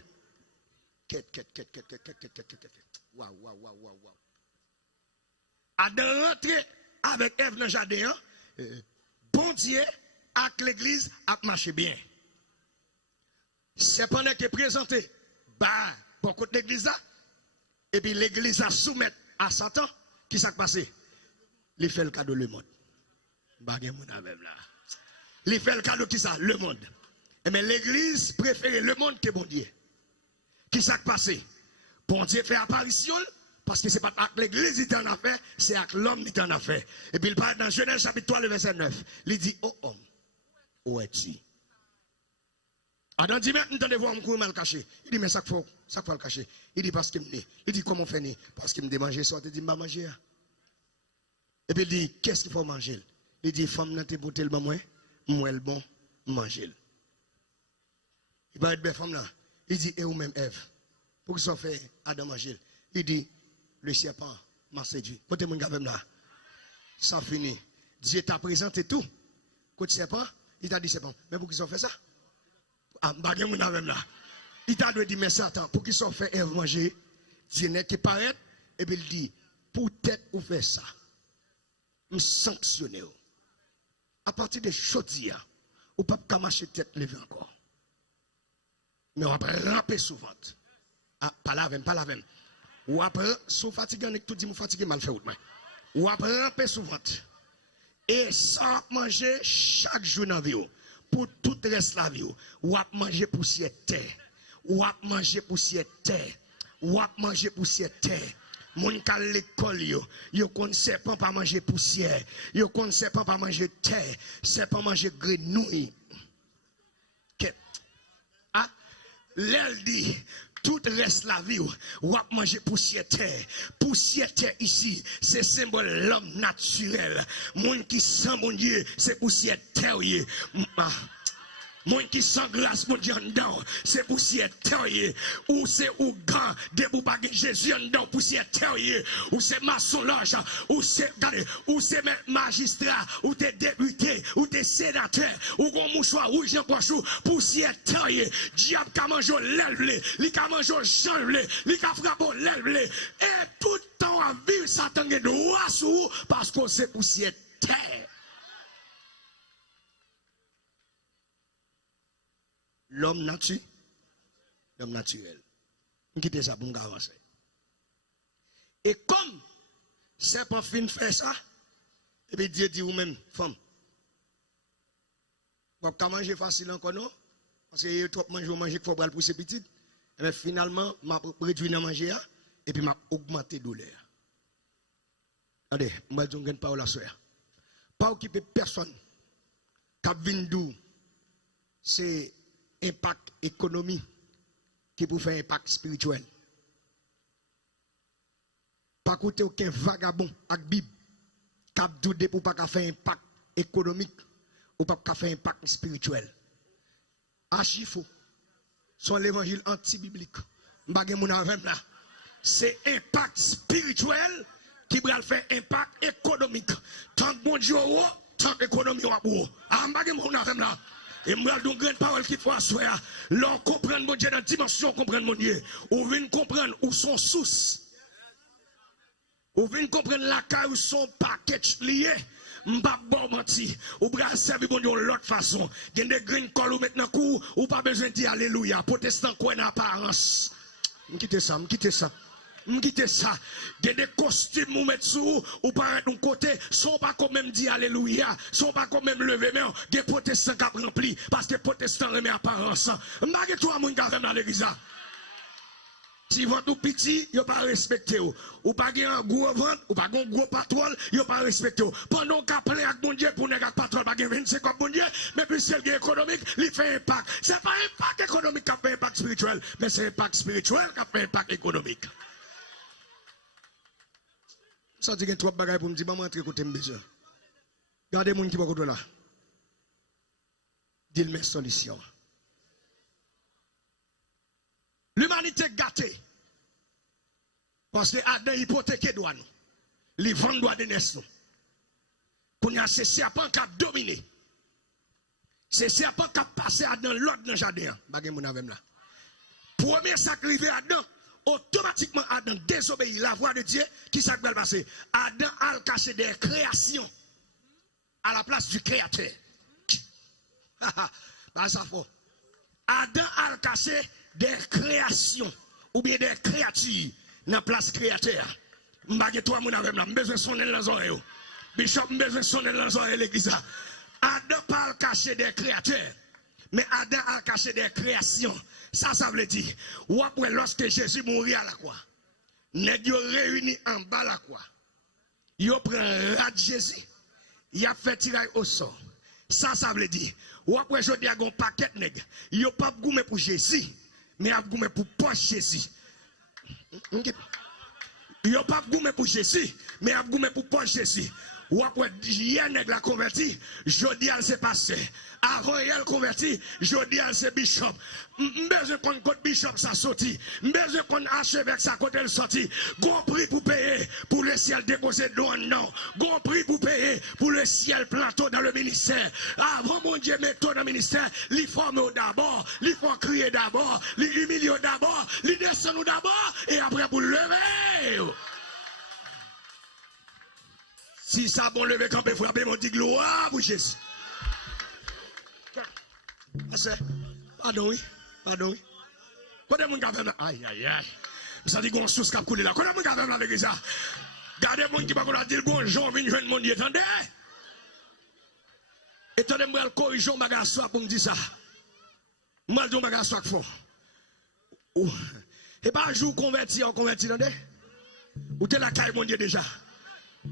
Waouh. Adam rentre avec Ève dans le jardin, bon Dieu, avec l'église, a marché bien. C'est pendant qu'il est présenté, bah, pour côté l'église là, et puis l'église a soumis à Satan, qui s'est passé? Il fait le cadeau le monde. Bah, il fait le cadeau qui ça? Le monde. Mais l'église préfère le monde que bon Dieu. Qui s'est passé? Bon Dieu fait apparition, parce que ce n'est pas avec l'église qui en a fait, c'est avec l'homme qui en a fait. Et puis il parle dans Genèse chapitre 3, le verset 9. Il dit, oh homme, où es-tu? Adam dit, mais nous devons voir un coup mal caché. Il dit, mais ça faut le cacher. Il dit, parce qu'il me dit. Il dit, comment on fait? Parce qu'il me dit manger, soit il dit, m'a manger. Et puis il dit, qu'est-ce qu'il faut manger? Il dit, femme n'a pas pour le bon, moi le bon, manger. Il va être belle femme là. Il dit, et ou même Ève, pour que ça fait Adam manger. Il dit, le serpent m'a séduit. Côté mon gars là, ça finit. Dieu t'a présenté tout. Côté serpent, il t'a dit serpent, mais pour qu'ils ont fait ça? Ah, bagay mon gars là. Il t'a dit, mais Satan, pour qu'ils ont fait Ève manger, Dieu n'est qui paraît, et puis il dit, peut-être ou fait ça. Nous sanctionnons. À partir de chaudier, ou pas qu'à marcher tête levée encore. Mais on va ramper souvent. Ah, pas la veine. Ou après, sous fatigué, on est tout dit, vous fatigué, mal fait. Ou après, ramper souvent. Et sans manger chaque jour dans la vie. Pour tout le reste de la vie. Ou à manger poussière terre. Ou à manger poussière terre. Ou à manger poussière terre. Mon kal l'école yo kon serpent pas manger poussière, yo kon serpent pas manger terre, serpent manger grenouille. Ah, l'elle dit tout reste la vie ou à manger poussière terre. Poussière terre ici, c'est symbole l'homme naturel. Mon qui sent mon Dieu, c'est poussière terre. Moi qui sent grâce, mon Dieu, dedans, c'est poussière terrier. Ou c'est ou grand, debout pas Jésus dedans, poussière terrier. Ou c'est maçon loge, ou c'est, regardez, ou c'est magistrat, ou t'es député, ou t'es sénateur, ou gon mouchoir rouge en pochou, poussière terrier. Diable qui mange l'elvelé, li qui mange janvelé, li qui frappe l'elvelé. Et tout le temps à vivre Satan est droit sous, parce que c'est poussière terre. L'homme naturel. On quitte ça pour nous avancer. Et comme c'est pas fin de faire ça, et puis Dieu dit vous-même, femme, vous pouvez manger facile encore, non? Parce que trop manger, il faut pour ses petites. Mais finalement, je réduis à manger, et puis je augmenté la douleur. Attendez, je vais dire une parole à soeur. Pas occuper personne. Cap Vindou, c'est impact économique qui peut faire impact spirituel. Pas coûter aucun vagabond avec Bible cap doudé pour pas faire impact économique ou pas faire impact spirituel. Archifo sont l'évangile anti-biblique. C'est impact spirituel qui va faire impact économique. Tant que bon Dieu, tant qu'économie ou abou. Et moi, donc, grande parole qu'il faut asseoir. L'on comprend mon Dieu dans la dimension, comprendre mon Dieu. Ou vient comprendre où son source. Ou vient comprendre la caille où son package lié. M'pas bon menti. Ou bra servir bon Dieu de l'autre façon. Il y a des green call ou maintenant coup, ou pas besoin de dire alléluia. Protestant quoi en apparence. M'quittez ça, m'quittez ça. M'quittez ça. Des costumes ou mettre sous ou par un côté, sont pas quand même dit alléluia, sont pas quand même levé mais des protestants qui rempli parce que protestants remet apparence. M'bagé toi moun ka dans l'église. Si votre petit, il pas respecté ou pas un gros ventre, ou pas un gros patron, il pas respecté. Pendant qu'à plein avec bon Dieu pour n'être patron, pas 25 comme bon Dieu, mais puis c'est le économique, il fait impact. C'est pas impact économique qui fait impact spirituel, mais c'est impact spirituel qui fait impact économique. Ça dit qu'il y a trois bagages pour me dire, maman, entre côté mes besoins. Regardez les gens qui vont là. Dis-le solution. L'humanité gâtée. Parce que Adam hypothéqué doit nous. Les ventes doit de naissance. Pour nous, c'est serpent qui a dominé. C'est serpent qui a passé Adam l'autre dans le jardin. Bagay mon avem là. Premier sacrifice Adam. Automatiquement Adam désobéit la voix de Dieu. Qui s'est passé? Adam a caché des créations à la place du créateur. Pas ça fort. Adam a caché des créations ou bien des créatures dans la place créateur. M'bagé toi mon avec là, besoin sonner dans les oreilles. Bishop besoin sonner dans les oreilles l'église. Adam pas caché des créateurs, mais Adam a caché des créations. Ça veut dire ou après lorsque Jésus mourit à la croix, nèg yo réunis en bas la croix. Yo prend rat Jésus, il a fait tirer au sort. Ça veut dire ou après je dis à un paquet nèg, yo pas goumé pour Jésus. Mais a goumé pour poche Jésus. Yo pas goumé pour Jésus, mais a goumé pour poche Jésus. Ou après hier nèg la converti, jodi al c'est passé. Avant hier converti, jodi al c'est bishop. M'besoin qu'on côté bishop ça sorti. M'besoin qu'on archevêque ça côté le sorti. Gon prix pour payer pour le ciel déposer don non. Gon prix pour payer pour le ciel planter dans le ministère. Avant mon Dieu mettre dans le ministère, li forme d'abord, li faut crier d'abord, li humilier d'abord, li descendre d'abord et après pour lever. Si ça bon lever quand peut frapper mon dit gloire pour Jésus. Pardon oui, pardon oui. Quand mon gars aïe aïe aïe. Ça dit qu'on sous cap couler là. Quand mon gars avec ça. Gardez mon qui pas qu'on a dit bonjour vinn joindre mon Dieu attendez. Et attendez moi le corriger bagage soir pour me dire ça. Moi le bagage soir fort. Et pas jour converti en converti attendez. Ou t'es la caille mon Dieu déjà.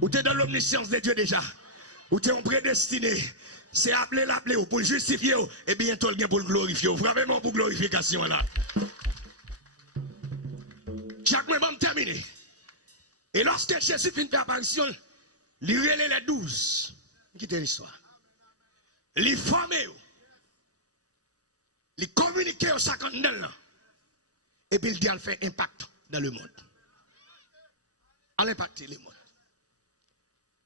Ou t'es dans l'omniscience de Dieu déjà. Ou t'es en prédestiné. C'est l'appeler pour le justifier. Et bientôt le bien pour le glorifier. Vraiment pour glorification là. Chaque moment terminé. Et lorsque Jésus finit faire apparition, il relève les 12. Quittez l'histoire. Il forme. Il communique au 59 ans. Et puis il dit à faire impact dans le monde. À l'impacter le monde.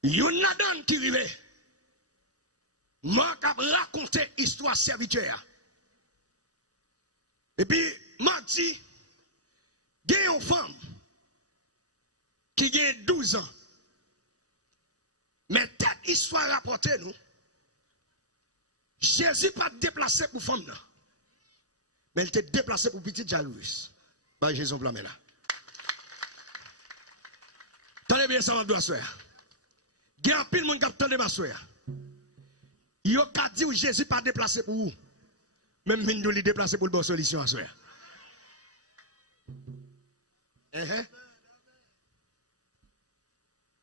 Yonadan qui arrive, Marc a raconté l'histoire serviteur. Et puis, Marc dit, il y a une femme qui a 12 ans. Mais telle histoire rapportée, nous, Jésus pas déplacé pour femme, non. Mais il était déplacé pour petit Jairus. Bah, Jésus plan là. Tenez bien ça, ma doigt soeur. Il y a un pile monde qui a entendu ma soeur. Il y a qu'à dire Jésus pas déplacé pour vous. Même si il déplacé pour le bon solution à soeur.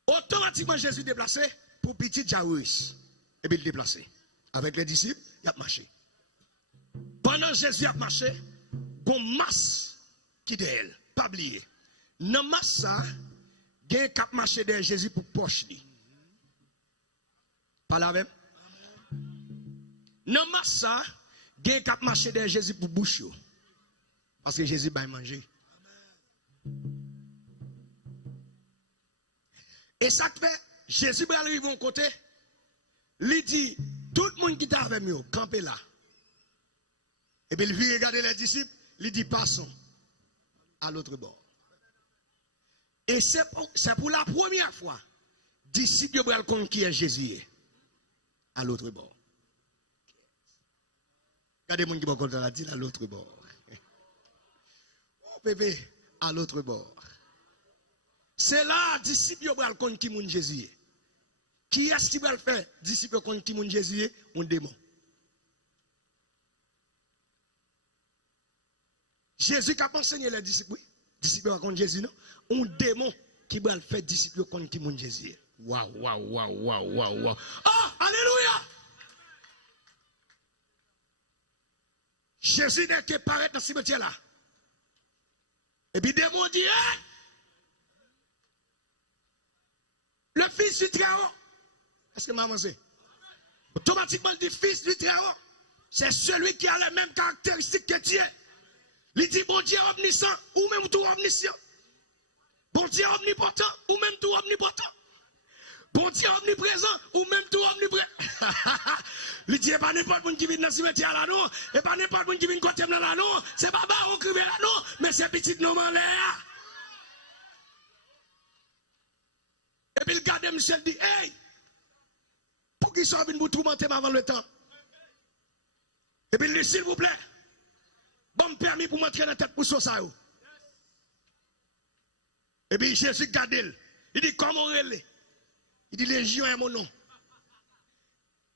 Automatiquement Jésus déplacé pour petit Jairus. Et puis il déplacé. Avec les disciples, il a marché. Pendant Jésus a marché, il y a une masse qui est d'elle. Pas oublier. Dans la masse, il y a un cap marché derrière Jésus pour poche. Pas la même. Non, ça, il y a un cap marché derrière Jésus pour bouche. Parce que Jésus va manger. Et ça fait, Jésus va arriver de côté. Il dit, tout le monde qui est avec moi, campez là. Et puis il vient regarder les disciples, il dit, passons à l'autre bord. Et c'est pour la première fois, disciples vont comprendre qui est Jésus. À l'autre bord. Regardez mon qui va dire à l'autre bord. Oh bébé, à l'autre bord. C'est là, disciples, ils vont connaître qui est Jésus. Qui est-ce qui va le faire? Disciples, connaître qui est Jésus, un démon. Jésus qui a enseigné les disciples, oui. Disciples vont connaître Jésus, non? Un démon qui va le faire, disciples, connaître qui est Jésus. Waouh, waouh, waouh, waouh, waouh, waouh. Oh, alléluia! Jésus n'est que paraître dans ce cimetière-là. Et puis, démon dit, hein? Le fils du Très-Haut. Est-ce que maman sait? Automatiquement, le fils du Très-Haut, c'est celui qui a les mêmes caractéristiques que Dieu. Il dit, bon Dieu omniscient, ou même tout omniscient. Bon Dieu omnipotent, ou même tout omnipotent. Bon Dieu omniprésent, ou même tout omniprésent. Il dit, pas n'importe qui vient dans le cimetière là, non. Et pas n'importe qui vient côté là, non. C'est pas baron qui vient là, non. Mais c'est petit nom en l'air. Et puis le gars de Michel dit, hey, pour qui soit venu vous tourmenter avant le temps. Et puis il dit, s'il vous plaît, bon permis pour m'entrer dans la tête pour ça. Et puis Jésus garde, il dit, comment on est? Il dit, légion est mon nom.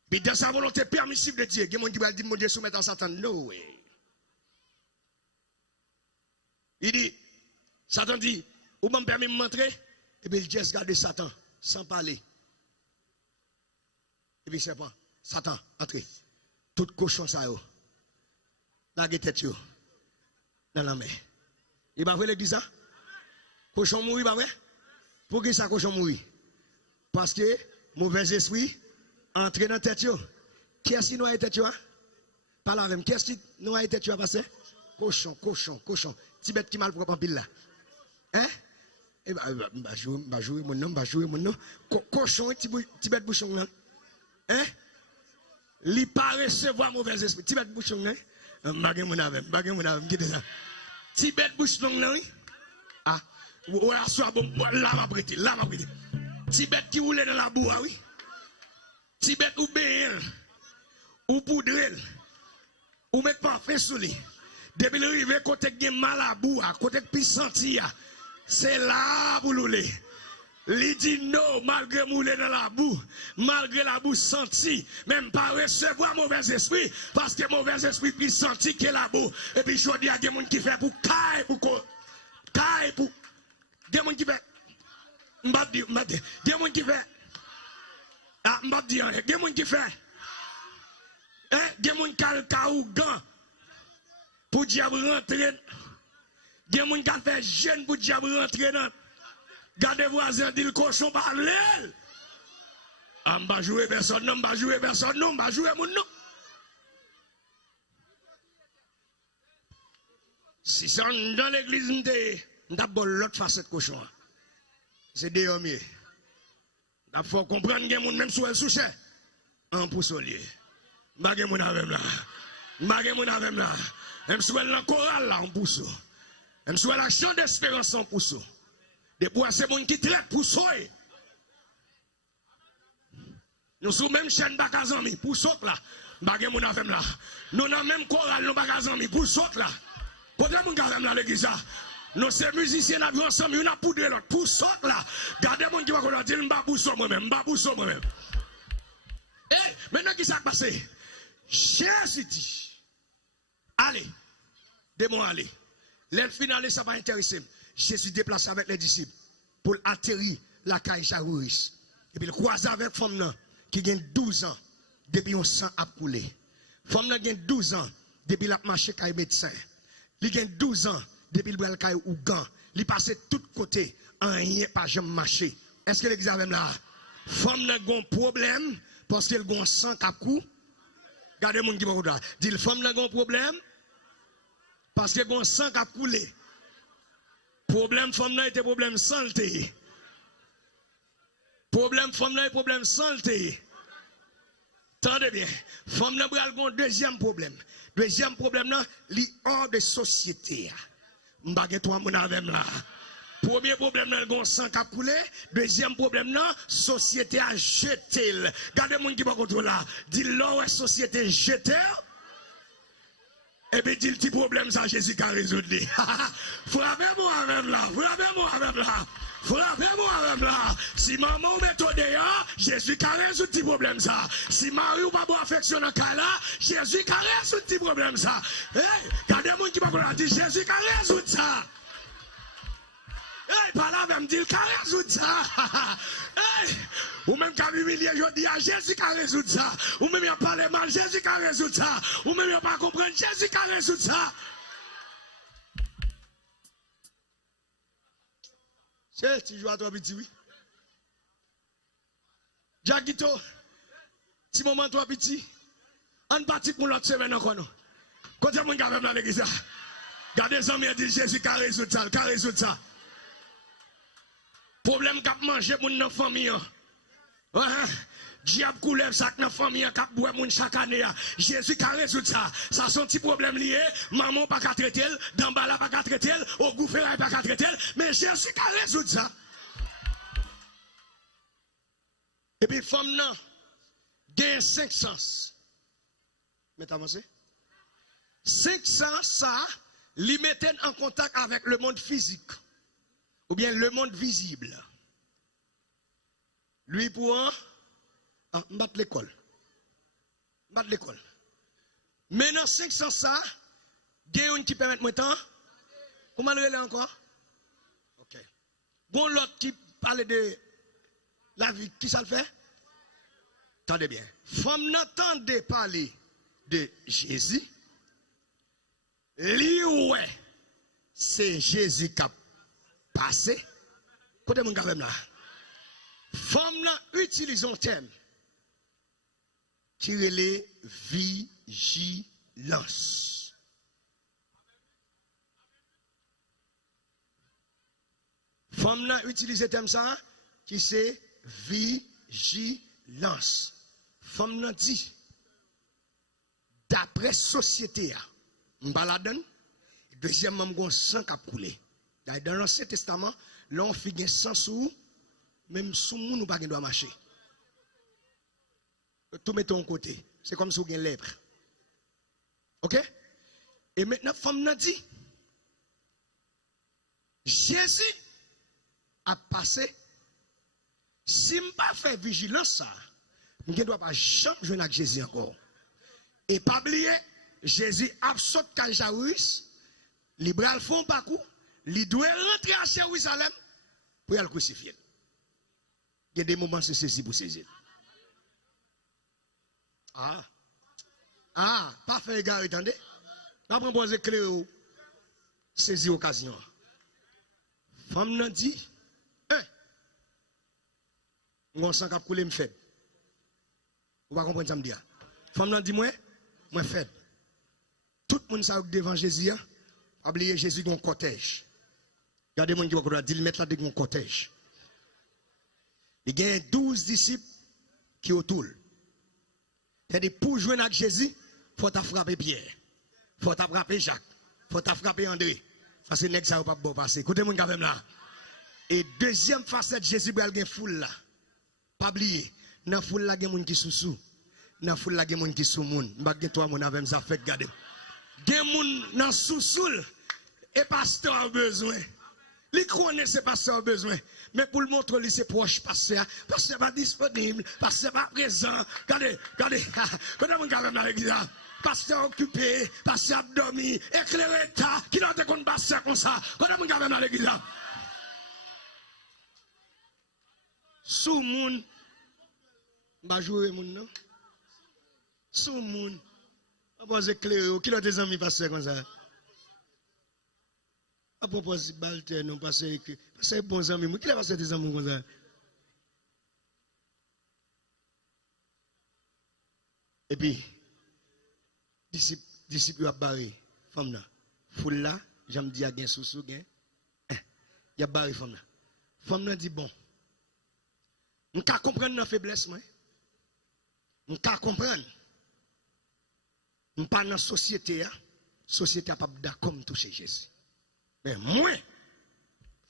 Puis dans sa volonté permissive de Dieu, il y a des gens qui va dire, mon Dieu, soumettre à Satan. No way. Il dit, Satan dit, ou bon permis de m'entrer? Et puis il dit, garde Satan, sans parler. Et puis c'est pas, Satan, entrez. Tout cochon ça, la tête, dans la mer. Il va voir l'église ça? Cochon mourir, pas vrai? Pour qui ça, cochon mourir? Parce que mauvais esprit entre dans la tête. Qui est-ce qui noie la tête? Pas la même. Qui est-ce qui noie la tête? Passé? Cochon, cochon, cochon. Tibet qui mal pour pas pile là. Hein? Eh ben, jouer mon nom. Cochon, Tibet bouchon là. Hein? Li pas recevoir mauvais esprit. Tibet bouchon là. Bagay mon avem, qui est ça? Tibet bouchon là, oui? Ah, ou la soie bon, là m'a prêté. Tibet qui roule dans la boue, oui? Tibet ou béel, ou poudrel, ou mettre parfait sous lui. Depuis le rive, côté qui mal à boue, côté qui senti, c'est là pour l'ouler. Il dit non, malgré mouler dans la boue, malgré la boue sentie, même pas recevoir mauvais esprit, parce que mauvais esprit puis senti que la boue. Et puis je dis à des gens qui fait pour caille, pour des gens qui fait, des gens qui fait, ah, des gens qui fait, des gens qui ont gant pour diable rentrer, des gens qui fait jeune pour diable rentrer dans. Gardez voisin, dit le cochon parle. Ah, m'ba jouer personne, non, m'ba jouer personne, non, m'ba jouer mon nom. Si c'est dans l'église, m'd'a l'autre facette cochon. C'est des hommes. Il faut comprendre que moun même sous elle souche. En poussolier. M'ba gen moun avem là. Même sous elle dans chorale là, en pousse. Même sous la chant d'espérance en pousse. Des bois, c'est mon qui traite pour soi. Nous sommes même chaîne Bakazami pour sauter là. Bagay mon affaire là. Nous n'avons même chorale nous Bakazami pour sauter là. Côté mon gars là l'église là. Nous sommes musiciens nous ensemble, nous avons poudre l'autre pour sauter là. Gardez mon qui va qu'on dire m'ba pour sauter moi-même, Eh, maintenant qui s'est passé? Jésus dit. Allez. Démon allez. L'elle finale ça va intéresser. Jésus déplace avec les disciples pour atterrir la caille Jarouris. Et puis il croise avec femme qui a 12 ans depuis on sang a coulé. Femme a 12 ans depuis la marché caille médecin. Il a 12 ans depuis le caille ou gant. Il passe tout côté en rien pas jamais marché. Est-ce que l'examen là? Femme a un problème parce qu'elle a un sang a coulé. Regardez mon qui va dire. Dit femme a un problème parce qu'elle a un sang a coulé. Problème femme là était problème santé. Problème femme là est problème santé. Tendez bien. Femme là a un deuxième problème. Deuxième problème là, li hors de société. M'bagé toi mon avem là. Premier problème là, gon sang qui a coulé. Deuxième problème là, société a jeté. Regardez mon qui va contrôler là. Dit là société jeté. Et puis dit le petit problème ça Jésus a résolu. Frappez-moi même là, frappez-moi même là. Frappez-moi même là. Si maman ou méthode dehors, Jésus a résolu le petit problème ça. Si Marie ou pas bon affection dans là, Jésus a résolu le petit problème ça. Hey, regardez les gens qui va dire Jésus a résolu ça. Hey, par là même dire qu'il a résolu ça. Hey, ou même quand humilié, je dis à Jésus qui a résolu ça. Ou même il a parlé mal, Jésus qui a résolu ça. Ou même il a pas compris, Jésus qui a résolu ça. C'est tu joues à toi petit oui. Jagito, si moment toi petit, on partit pour l'autre semaine encore non. Quand tu mon gars même dans l'église, gardez les amis dit Jésus qui a résolu ça, qui a résolu ça. Problème qu'a manger moun dans famille. Diable coulève ça dans famille qu'a boire moun chaque année. Jésus qui a résolu ça. Ça son petit problème lié, maman pas qu'à traiter, d'en bas là pas qu'à traiter, au gouvernement pas qu'à traiter, mais Jésus qui a résolu ça. Et puis femme nan gagne 5 sens. Mais avancé. 5 sens ça, li mette en contact avec le monde physique. Ou bien le monde visible. Lui pour battre l'école. Battre l'école. Maintenant, 500 ça, il y a une qui permet de temps. Comment le encore? Ok. Bon, l'autre qui parle de la vie, qui ça le fait? Attendez bien. Femme n'entendez parler de Jésus. Lui, ouais, c'est Jésus qui a passé, côté mon gars là. Femme là utilise un terme qui relève vigilance. Femme là utilise un terme ça qui c'est vigilance. Femme là dit d'après société m'baladen deuxièmement m'gon sang qui a coulé. Dans l'Ancien Testament, là on fait sans sous, même sous moun ou pas doit marcher. Tout mettons de côté. C'est comme si vous avez une lèpre. Ok? Et maintenant, femme n'a dit, Jésus a passé, si je ne pas faire vigilance, ça, je ne dois pas jamais jouer avec Jésus encore. Et pas oublier, Jésus a sauté quand Jairus, les bras font parcours. Il doit rentrer à Jérusalem pour le crucifier. Il y a des moments c'est saisi pour saisir. Ah, pas faire égard, attendez. Pas proposer clé ou saisir occasion. Femme n'a dit, mon sang a coulé me fait. Vous va comprendre ça me dire. Femme n'a dit moi faible. Tout le monde sait devant Jésus, oubliez Jésus dans cortège. Regardez moi qui va dire mettre là dans cortège. Il y a 12 disciples qui autour. C'est-à-dire pour jouer avec Jésus, il faut frapper Pierre. Il faut frapper Jacques. Il faut frapper André. Parce que nèg ça va pas bon passer. Écoutez mon gars même là. Et deuxième facette Jésus va gen foule là. Pas oublier, dans foule là gen moun qui sous. Dans foule là gen moun qui sous moun. M'pa gen toi mon avec ça fait garder. Gen moun dans sous et pasteur a besoin. Les connaît c'est pasteur a besoin. Mais pour le montrer, lui c'est proche pasteur. Pasteur pas disponible, pasteur pas présent. Regardez. Quand mon gars même dans l'église. Pasteur occupé, pasteur abdomi, éclairé ta, qui n'a pas de pasteur comme ça. Quand mon gars même dans l'église. Sous moun, va jouer moun non? Sous moun, on va éclairer. Qui n'a des amis pasteur comme ça? À propos de Balter, non, parce que c'est bons amis. Qui a passé des amis comme ça? Et puis, disciple a barré, femme là. Foule là, j'aime dire, il y a un sous-sous, il y a barré, femme là. Femme là dit, bon, on peut comprendre la faiblesse, moi. On peut comprendre. On parle dans la société, la société n'a pas d'accord pour toucher Jésus. Mais moi,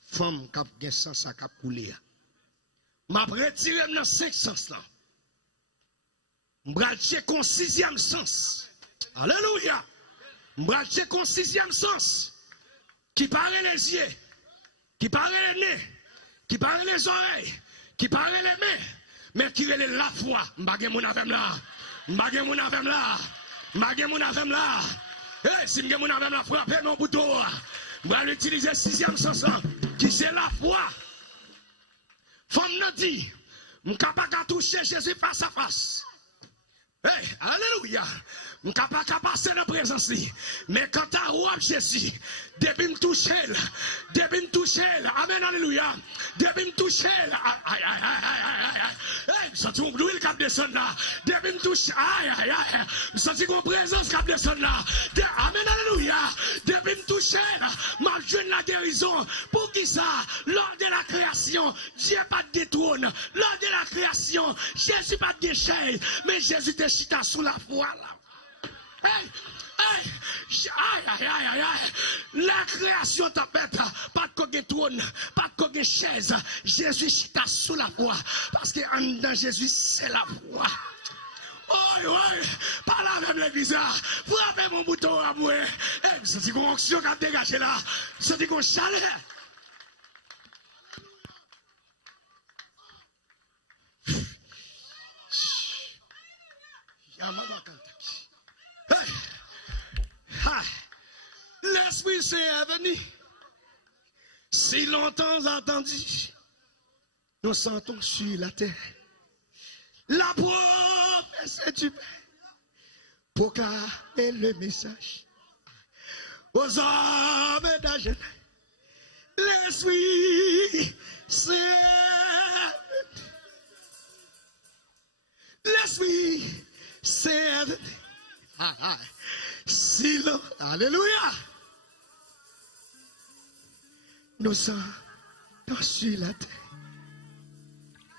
femme qui a un sens qui a coulé, je vais retirer dans 5 sens là. Je vais checker un 6e sens. Alléluia. M'bracher qu'on sixième sens qui paraît les yeux, qui paraît les nez, qui paraît les oreilles, qui paraît les mains, mais qui est la foi. M'bagé mon avem là. M'bagé mon avem là. M'bagé mon avem là. Eh, si m'bagé mon avem là, frappez mon bouton. M'va l'utiliser sixième sens qui c'est la foi. Femme nous dit, m'capable de toucher Jésus face à face. Hey, alléluia. Je ne suis pas capable de passer dans la présence. Mais quand tu as Jésus, depuis me toucher, amen, alléluia. Depuis me toucher, aïe, aïe, aïe, aïe, aïe, aïe, senti mon l'huile qui descend là. Depuis me toucher, aïe, aïe, aïe, senti mon présence qui descend là. Amen, alléluia. Depuis me toucher, m'a joué la guérison. Pour qui ça? Lors de la création, Dieu pas de détrône. Lors de la création, Jésus pas de déchet. Mais Jésus te chita sous la foi là. Hey, hey, aïe, aïe, aïe, aïe, la création t'a fait, pas de trône, pas de chaise. Jésus chita sous la foi, parce que en dedans Jésus c'est la foi. Oh, oui, pas la même l'église, frappez mon bouton à moi. C'est une onction qui a dégagé là, c'est une chaleur. L'Esprit Saint est venu. Si longtemps attendu, nous sentons sur la terre la promesse du Père pour proclamer le message aux hommes d'âge. L'Esprit Saint, l'Esprit Saint, si long, alléluia. Nous sommes sur la terre.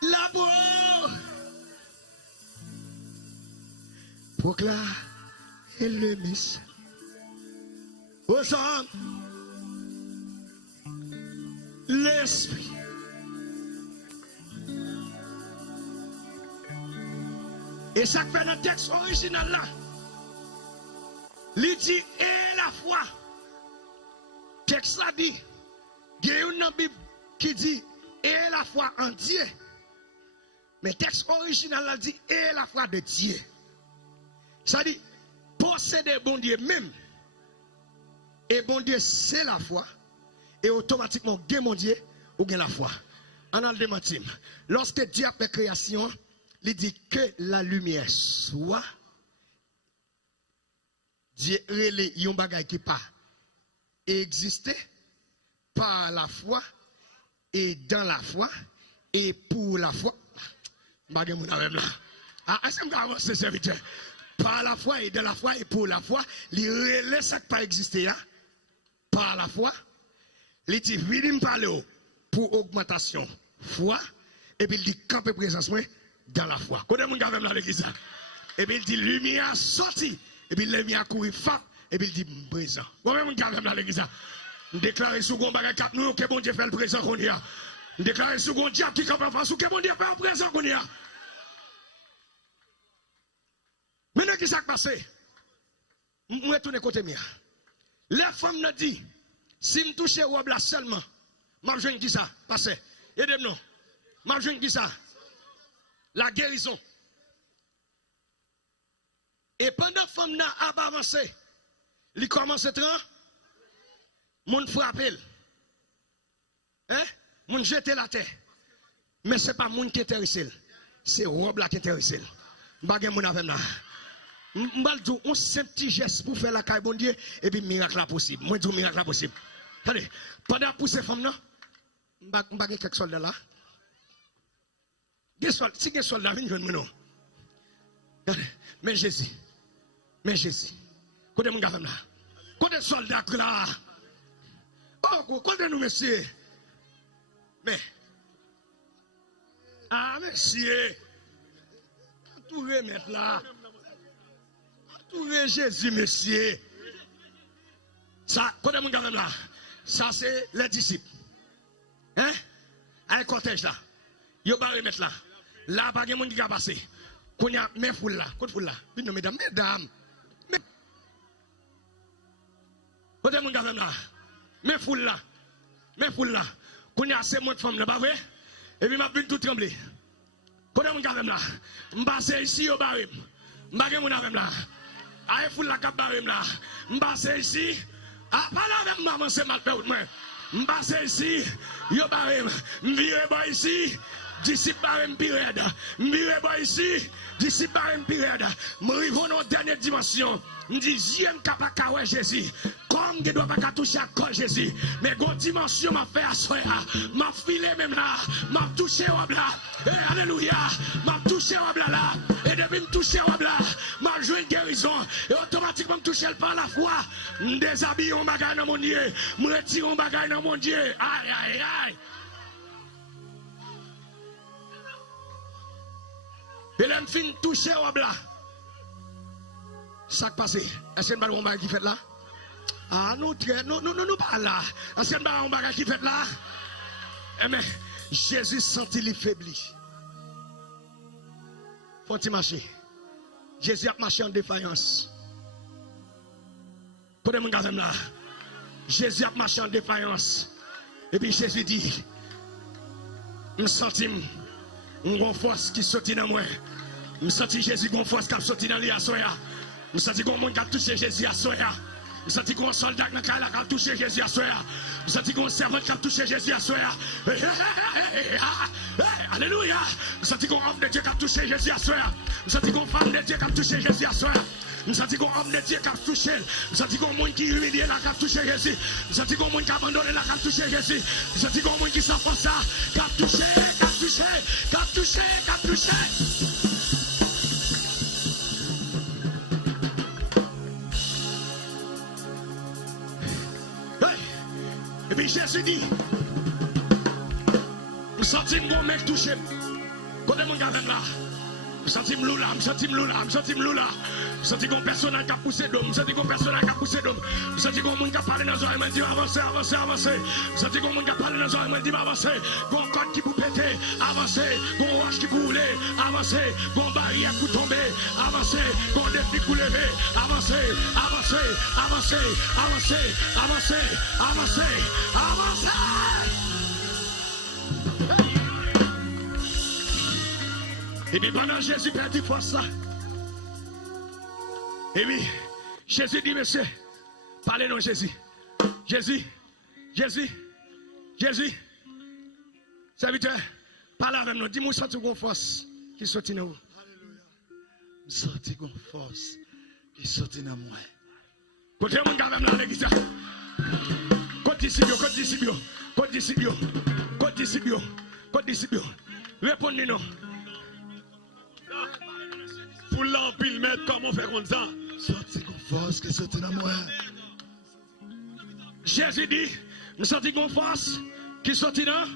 Là-bas, proclamer le message aux hommes. L'Esprit. Et ça fait le texte original là. Il dit et la foi. Texte là dit. Il y a une Bible qui dit et la foi en Dieu. Mais le texte original là dit et la foi de Dieu. Ça dit posséder bon Dieu même. Et bon Dieu c'est la foi. Et automatiquement, Dieu mon Dieu, ou bien la foi. En a le démentir. Lorsque Dieu a fait création, il dit que la lumière soit. Dieu relève yon bagay qui pas existé par la foi et dans la foi et pour la foi. Bagay moun avem là. Ah, est-ce que vous avancez serviteur? Par la foi et dans la foi et pour la foi, il relève ça qui pas existé là. Par la foi. Il dit, viens parler pour augmentation foi, et puis il dit, camper présence dans la foi. Quand on dans l'église, et puis il dit, lumière sortie, et puis la lumière courir fap, et puis il dit, présent. Moi-même, on dans l'église, on déclare sous gon bagay cap nous, que bon Dieu fait le présent qu'on y a. On déclare sous gon diable qui campe en face, que bon Dieu fait le présent qu'on y a. Maintenant, qui s'est passé? Je retourne côté mien. La femme nous dit, si je touche au là seulement, je vais qui ça? Passez. Aidez-moi. Je vais qui ça? La guérison. Et pendant que la femme a avancé, il commence à être, mon frappe. Hein? Mon jeter la terre. Mais ce n'est pas mon qui est intéressé. C'est robe là qui est intéressé. Je mon avec là. On sait un petit geste pour faire la caille bon Dieu et puis miracle là possible. Moi je dis miracle là possible. Attendez, pendant pour ces femmes là, on va quelques soldats là. Si des soldats viennent joindre nous. Mais Jésus. Côté mon gars là. Côté soldats là. Oh, côté nous messieurs. Mais ah messieurs. Tout remettre là. Tout Jésus messieurs. Ça côté mon gars là. Ça c'est les disciples. Hein? Un cortège là. Yo va remettre là. Là pas de monde qui va passer. Qu'on y a mes foules là, côté foule là. Mesdames. Côté mon gars là. Mais foule là. Qu'on y a assez moins de femmes là, pas vrai? Et puis m'a vu tout trembler. Côté mon gars là. M'passe ici au barème. M'bagé mon avec là. Aïe foule la cap barème là. M'passe ici. Ah pas là même maman c'est mal fait moi. M'passe ici. Yo barème. M'vire boy ici. Disciple barème période. M'vire boy ici. Disciple barème période. M'arrive dans dernière dimension. Dixième capacité ouais Jésus. Comme je dois pas toucher à corps Jésus. Mais gon dimension m'a fait assoya. M'a filé même là. M'a touché au blas. Alléluia. M'a touché au blas là. Et depuis me toucher au blas, m'a joué une guérison. Et automatiquement me toucher par la foi. Me déshabille un bagage dans mon Dieu. Me retire un bagage dans mon Dieu. Aïe aïe aïe. Et là me fin toucher au blas. Ça qui passe. Est-ce qu'il y a un bagage qui fait là? Ah non, pas là. Est-ce qu'il y a un bagage qui fait là? Eh bien, Jésus sentit les faiblis. Faut-il marcher? Jésus a marché en défaillance. Côté mon gars là. Jésus a marché en défaillance. Et puis Jésus dit, je sens une force qui sortit dans moi. Je sens Jésus une force qui sortit dans lui à soya. Je sens que monde qui a touché Jésus à soya. Je sens que soldat qui a touché Jésus à soya. Je sens que servant qui a touché Jésus à soya. Alléluia. Je sens que homme de Dieu qui a touché Jésus à soya. Je sens que femme de Dieu qui a touché Jésus à soya. Je sens que homme de Dieu qui a touché. Je sens que monde qui est humilié là qui a touché Jésus. Je sens que monde qui a abandonné là qui a touché Jésus. Je sens que monde qui s'en passe ça qui a touché, qui a touché, qui a touché, qui a touché. Et puis Jésus dit, je sens mon mec touché. Côté mon gars là, je sens loula, je sens loula. Je sens qu'on personne qui a poussé d'homme, je sens qu'on personne qui a poussé d'homme. Je sens qu'on monde qui a parlé dans un moment, dit avancez. Je sens qu'on monde qui a parlé dans un moment, dit avancez. Gon code qui pour péter, avancez. Gon roche qui pour rouler, avancez. Gon barrière pour tomber, avancez. Gon défi pour lever, avancez. Et puis pendant Jésus perd force là. Et oui, Jésus dit, monsieur, parlez non Jésus. Jésus. Serviteur, parlez avec nous. Dis-moi, senti une force qui sortit dans vous. Sorti une force qui sortit dans moi. Côté mon gars, même là, l'église. Côte disciple. Répondez-nous. Pour l'empile, mais comment faire comme ça? Sorti une force qui sortit dans moi. Jésus dit, nous sentons une force qui sortit dans.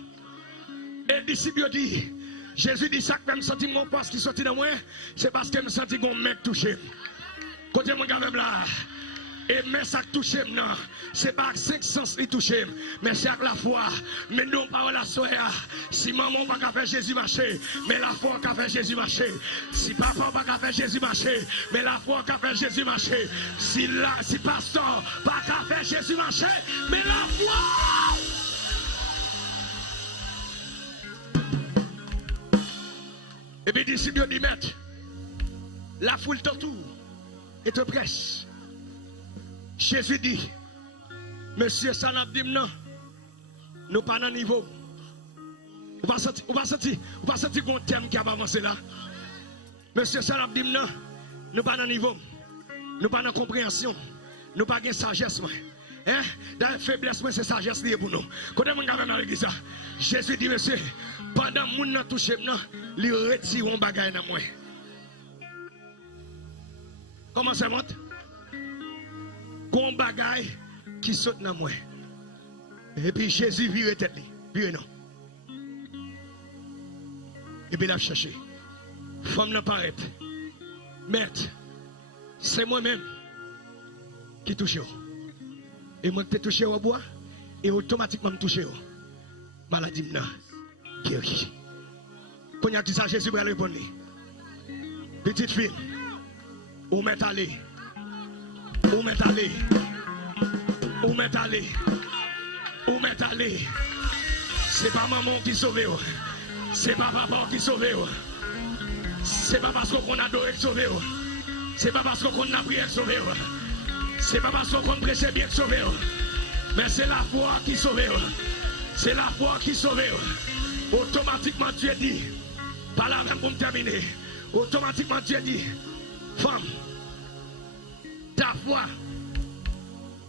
Et disciple dit, Jésus dit, ça que nous sentons une force qui sortit dans moi, c'est parce que nous sentons une main touchée. Côté mon gars, même là. Et mais ça touche non, c'est pas 5 sens qui touche, mais c'est la foi. Mais non pas la soya. Si maman va faire Jésus marcher, mais la foi va faire Jésus marcher. Si papa va faire Jésus marcher, mais la foi va faire Jésus marcher. Si pasteur va faire Jésus marcher, mais la foi. Et puis disciple dit maître, la foule t'entoure et te presse. Jésus dit, monsieur Sanabdim, non, nous pas dans niveau. Vous pas sentir qu'on thème qui a avancé là. Monsieur Sanabdim, non, nous pas dans niveau. Nous pas dans compréhension. Nous pas de sagesse. Hein? Dans la faiblesse, c'est sagesse liée pour nous. Quand on est dans l'église, Jésus dit, monsieur, pendant que nous touché, il retire un bagage dans moi. Comment ça monte? Qu'on bagaille qui saute dans moi. Et puis Jésus vire tête, vire non. Et puis il a cherché. Femme n'a pas arrêté. Maître, c'est moi-même qui touche. Et moi qui t'ai touché au bois, et automatiquement me touché. Maladie m'a guéri. Quand il y a dit ça, Jésus va répondre. Petite fille, où m'est allé? Où m'est allé? Où m'est allé? Où m'est allé? C'est pas maman qui sauve. C'est pas papa qui sauve. C'est pas parce qu'on adore qui sauve. C'est pas parce qu'on a prié qui sauve. C'est pas parce qu'on prêche bien qui sauve. Mais c'est la foi qui sauve. C'est la foi qui sauve. Automatiquement Dieu dit, par là même pour me terminer, automatiquement Dieu dit, femme, ta foi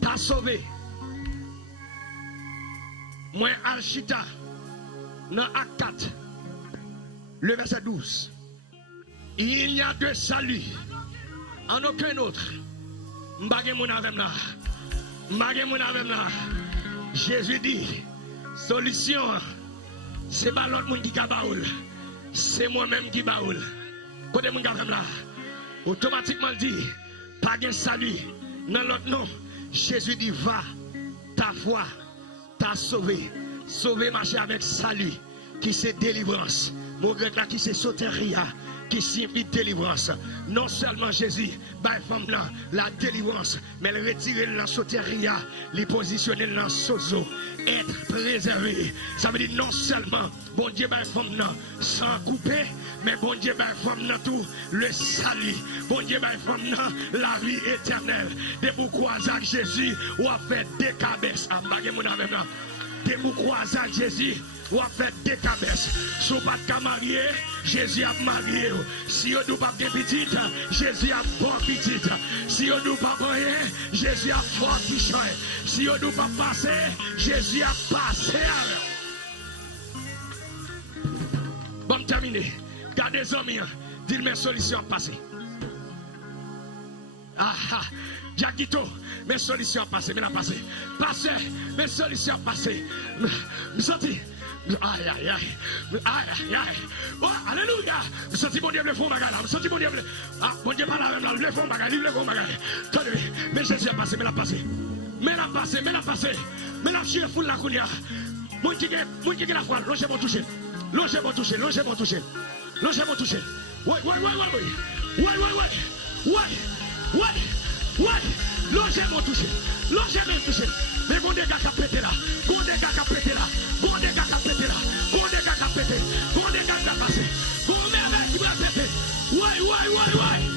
t'a sauvé. Moi, Alchita, dans Acte 4, le verset 12, il n'y a de salut en aucun autre. M'bagé mon avec là. M'bagé mon avec là. Jésus dit, solution, c'est pas l'autre monde qui baoul, c'est moi-même qui baoul. Côté mon avec là, automatiquement dit, pas de salut dans l'autre nom. Jésus dit, va, ta foi t'a sauvé. Sauvé, marcher avec salut, qui c'est délivrance. Mon grec là, qui c'est soteria, qui signifie délivrance. Non seulement Jésus, bah, femme là, la délivrance, mais elle retire la soteria, les positionner dans sozo, être préservé. Ça veut dire non seulement, bon Dieu, bah, femme là, sans couper, mais bon Dieu, bah, femme là, tout le salut. Bon Dieu, bah, femme là, la vie éternelle. De vous croiser avec Jésus, ou à faire des cabesses. Ah, bagay mon avec là. De vous croiser avec Jésus, ou à faire des cabesses. Si vous n'êtes pas marié, Jésus a marié. Si vous n'êtes pas petite, Jésus a bon petite. Si vous n'êtes pas marié, Jésus a fort qui change. Si vous n'êtes pas passé, Jésus a passé. Bon, terminé. Gardez les hommes, dites mes solutions passées. Ah ah, Jacquito, mes solutions passées, mais la passée. Passé, mes solutions passées. Me senti. Aïe aïe aïe. Aïe aïe. Oh, alléluia. Me senti bon Dieu le fond bagarre là. Me senti bon Dieu. Ah, bon Dieu pas la même là. Le fond bagarre, le fond bagarre. Tenez, mais Jésus a passé, mais la passé. Mais la passé, mais la passé. Mais la chie foule la kounia. Mon qui la foi, longez mon toucher. Longez mon toucher, longez mon toucher. Longez mon toucher. Ouais. Longez mon toucher. Longez mon toucher. Mais bon dégât qui a pété là. Bon dégât qui a pété là. Bon dégât qui a pété là. Bon dégât qui a pété. Bon dégât qui a passé. Bon merveille qui va péter. Ouais.